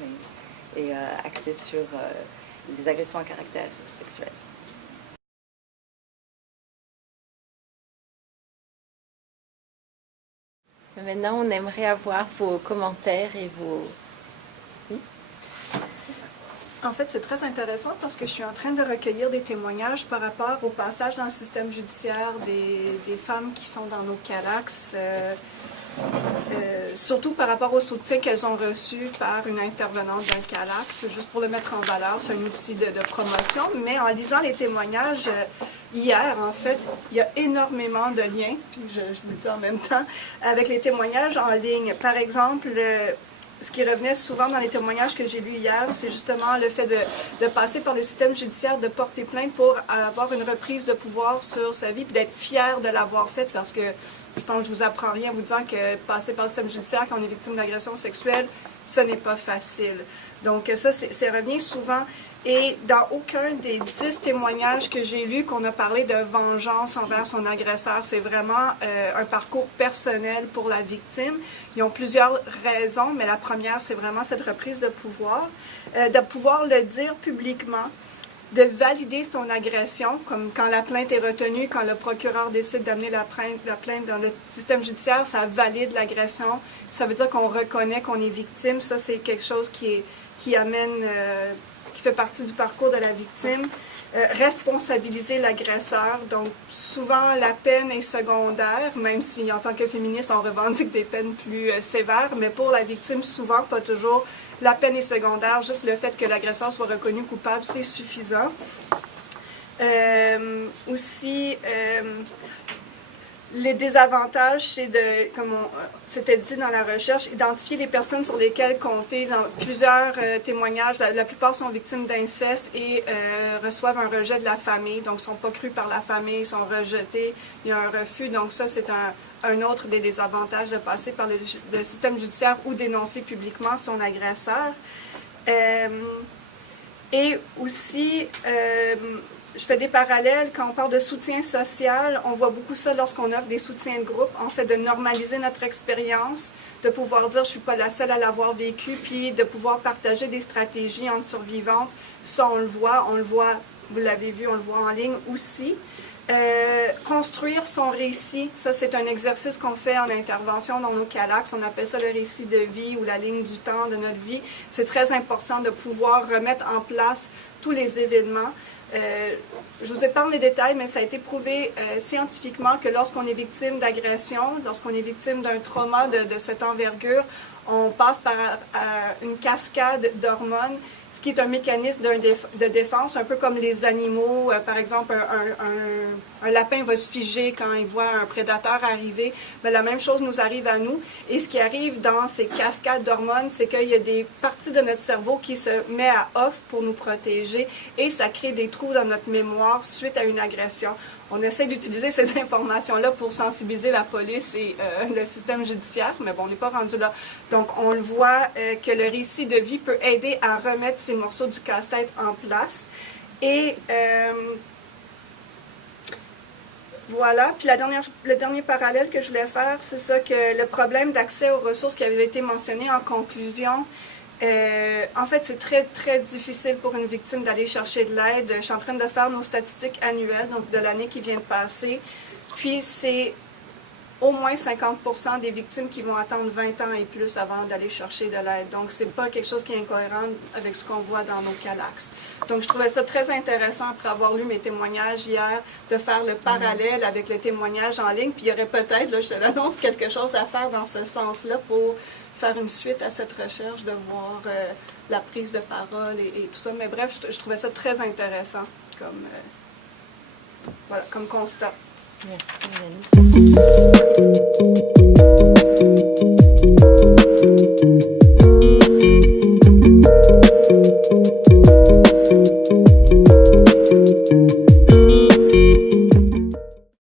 et axées sur les agressions à caractère sexuel. Maintenant, on aimerait avoir vos commentaires et vos... Oui? En fait, c'est très intéressant parce que je suis en train de recueillir des témoignages par rapport au passage dans le système judiciaire des femmes qui sont dans nos CALAX, surtout par rapport au soutien qu'elles ont reçu par une intervenante d'un CALAX, juste pour le mettre en valeur, c'est un outil de promotion, mais en lisant les témoignages... Hier, en fait, il y a énormément de liens, puis je vous le dis en même temps, avec les témoignages en ligne. Par exemple, ce qui revenait souvent dans les témoignages que j'ai lus hier, c'est justement le fait de passer par le système judiciaire, de porter plainte pour avoir une reprise de pouvoir sur sa vie, puis d'être fier de l'avoir faite, parce que je pense que je vous apprends rien en vous disant que passer par le système judiciaire quand on est victime d'agression sexuelle, ce n'est pas facile. Donc ça, c'est revenu souvent. Et dans aucun des 10 témoignages que j'ai lus qu'on a parlé de vengeance envers son agresseur, c'est vraiment un parcours personnel pour la victime. Ils ont plusieurs raisons, mais la première, c'est vraiment cette reprise de pouvoir le dire publiquement, de valider son agression, comme quand la plainte est retenue, quand le procureur décide d'amener la plainte dans le système judiciaire, ça valide l'agression. Ça veut dire qu'on reconnaît qu'on est victime. Ça, c'est quelque chose qui fait partie du parcours de la victime. Responsabiliser l'agresseur. Donc, souvent, la peine est secondaire, même si, en tant que féministe, on revendique des peines plus sévères, mais pour la victime, souvent, pas toujours, la peine est secondaire. Juste le fait que l'agresseur soit reconnu coupable, c'est suffisant. Aussi, les désavantages, c'est comme c'était dit dans la recherche, identifier les personnes sur lesquelles compter. Dans plusieurs témoignages, la plupart sont victimes d'inceste et reçoivent un rejet de la famille. Donc, ne sont pas crus par la famille, sont rejetés. Il y a un refus. Donc, ça, c'est un autre des désavantages de passer par le système judiciaire ou dénoncer publiquement son agresseur. Et aussi, je fais des parallèles. Quand on parle de soutien social, on voit beaucoup ça lorsqu'on offre des soutiens de groupe. En fait, de normaliser notre expérience, de pouvoir dire « je ne suis pas la seule à l'avoir vécu », puis de pouvoir partager des stratégies entre survivantes. Ça, on le voit, vous l'avez vu, on le voit en ligne aussi. Construire son récit, ça c'est un exercice qu'on fait en intervention dans nos CALACS, on appelle ça le récit de vie ou la ligne du temps de notre vie. C'est très important de pouvoir remettre en place tous les événements. Je vous épargne les détails, mais ça a été prouvé scientifiquement que lorsqu'on est victime d'agression, lorsqu'on est victime d'un trauma de cette envergure, on passe par une cascade d'hormones, ce qui est un mécanisme de défense, un peu comme les animaux. Par exemple, un lapin va se figer quand il voit un prédateur arriver. Mais la même chose nous arrive à nous. Et ce qui arrive dans ces cascades d'hormones, c'est qu'il y a des parties de notre cerveau qui se mettent à off pour nous protéger et ça crée des trous dans notre mémoire suite à une agression. On essaie d'utiliser ces informations-là pour sensibiliser la police et le système judiciaire, mais bon, on n'est pas rendu là. Donc, on le voit que le récit de vie peut aider à remettre ces morceaux du casse-tête en place. Et voilà. Puis le dernier parallèle que je voulais faire, c'est ça, que le problème d'accès aux ressources qui avait été mentionné en conclusion, en fait, c'est très, très difficile pour une victime d'aller chercher de l'aide. Je suis en train de faire nos statistiques annuelles, donc de l'année qui vient de passer. Puis, c'est au moins 50% des victimes qui vont attendre 20 ans et plus avant d'aller chercher de l'aide. Donc, c'est pas quelque chose qui est incohérent avec ce qu'on voit dans nos CALACS. Donc, je trouvais ça très intéressant, après avoir lu mes témoignages hier, de faire le parallèle avec les témoignages en ligne. Puis, il y aurait peut-être, là, je te l'annonce, quelque chose à faire dans ce sens-là pour faire une suite à cette recherche, de voir la prise de parole et tout ça. Mais bref, je trouvais ça très intéressant comme constat. Merci, Mélanie.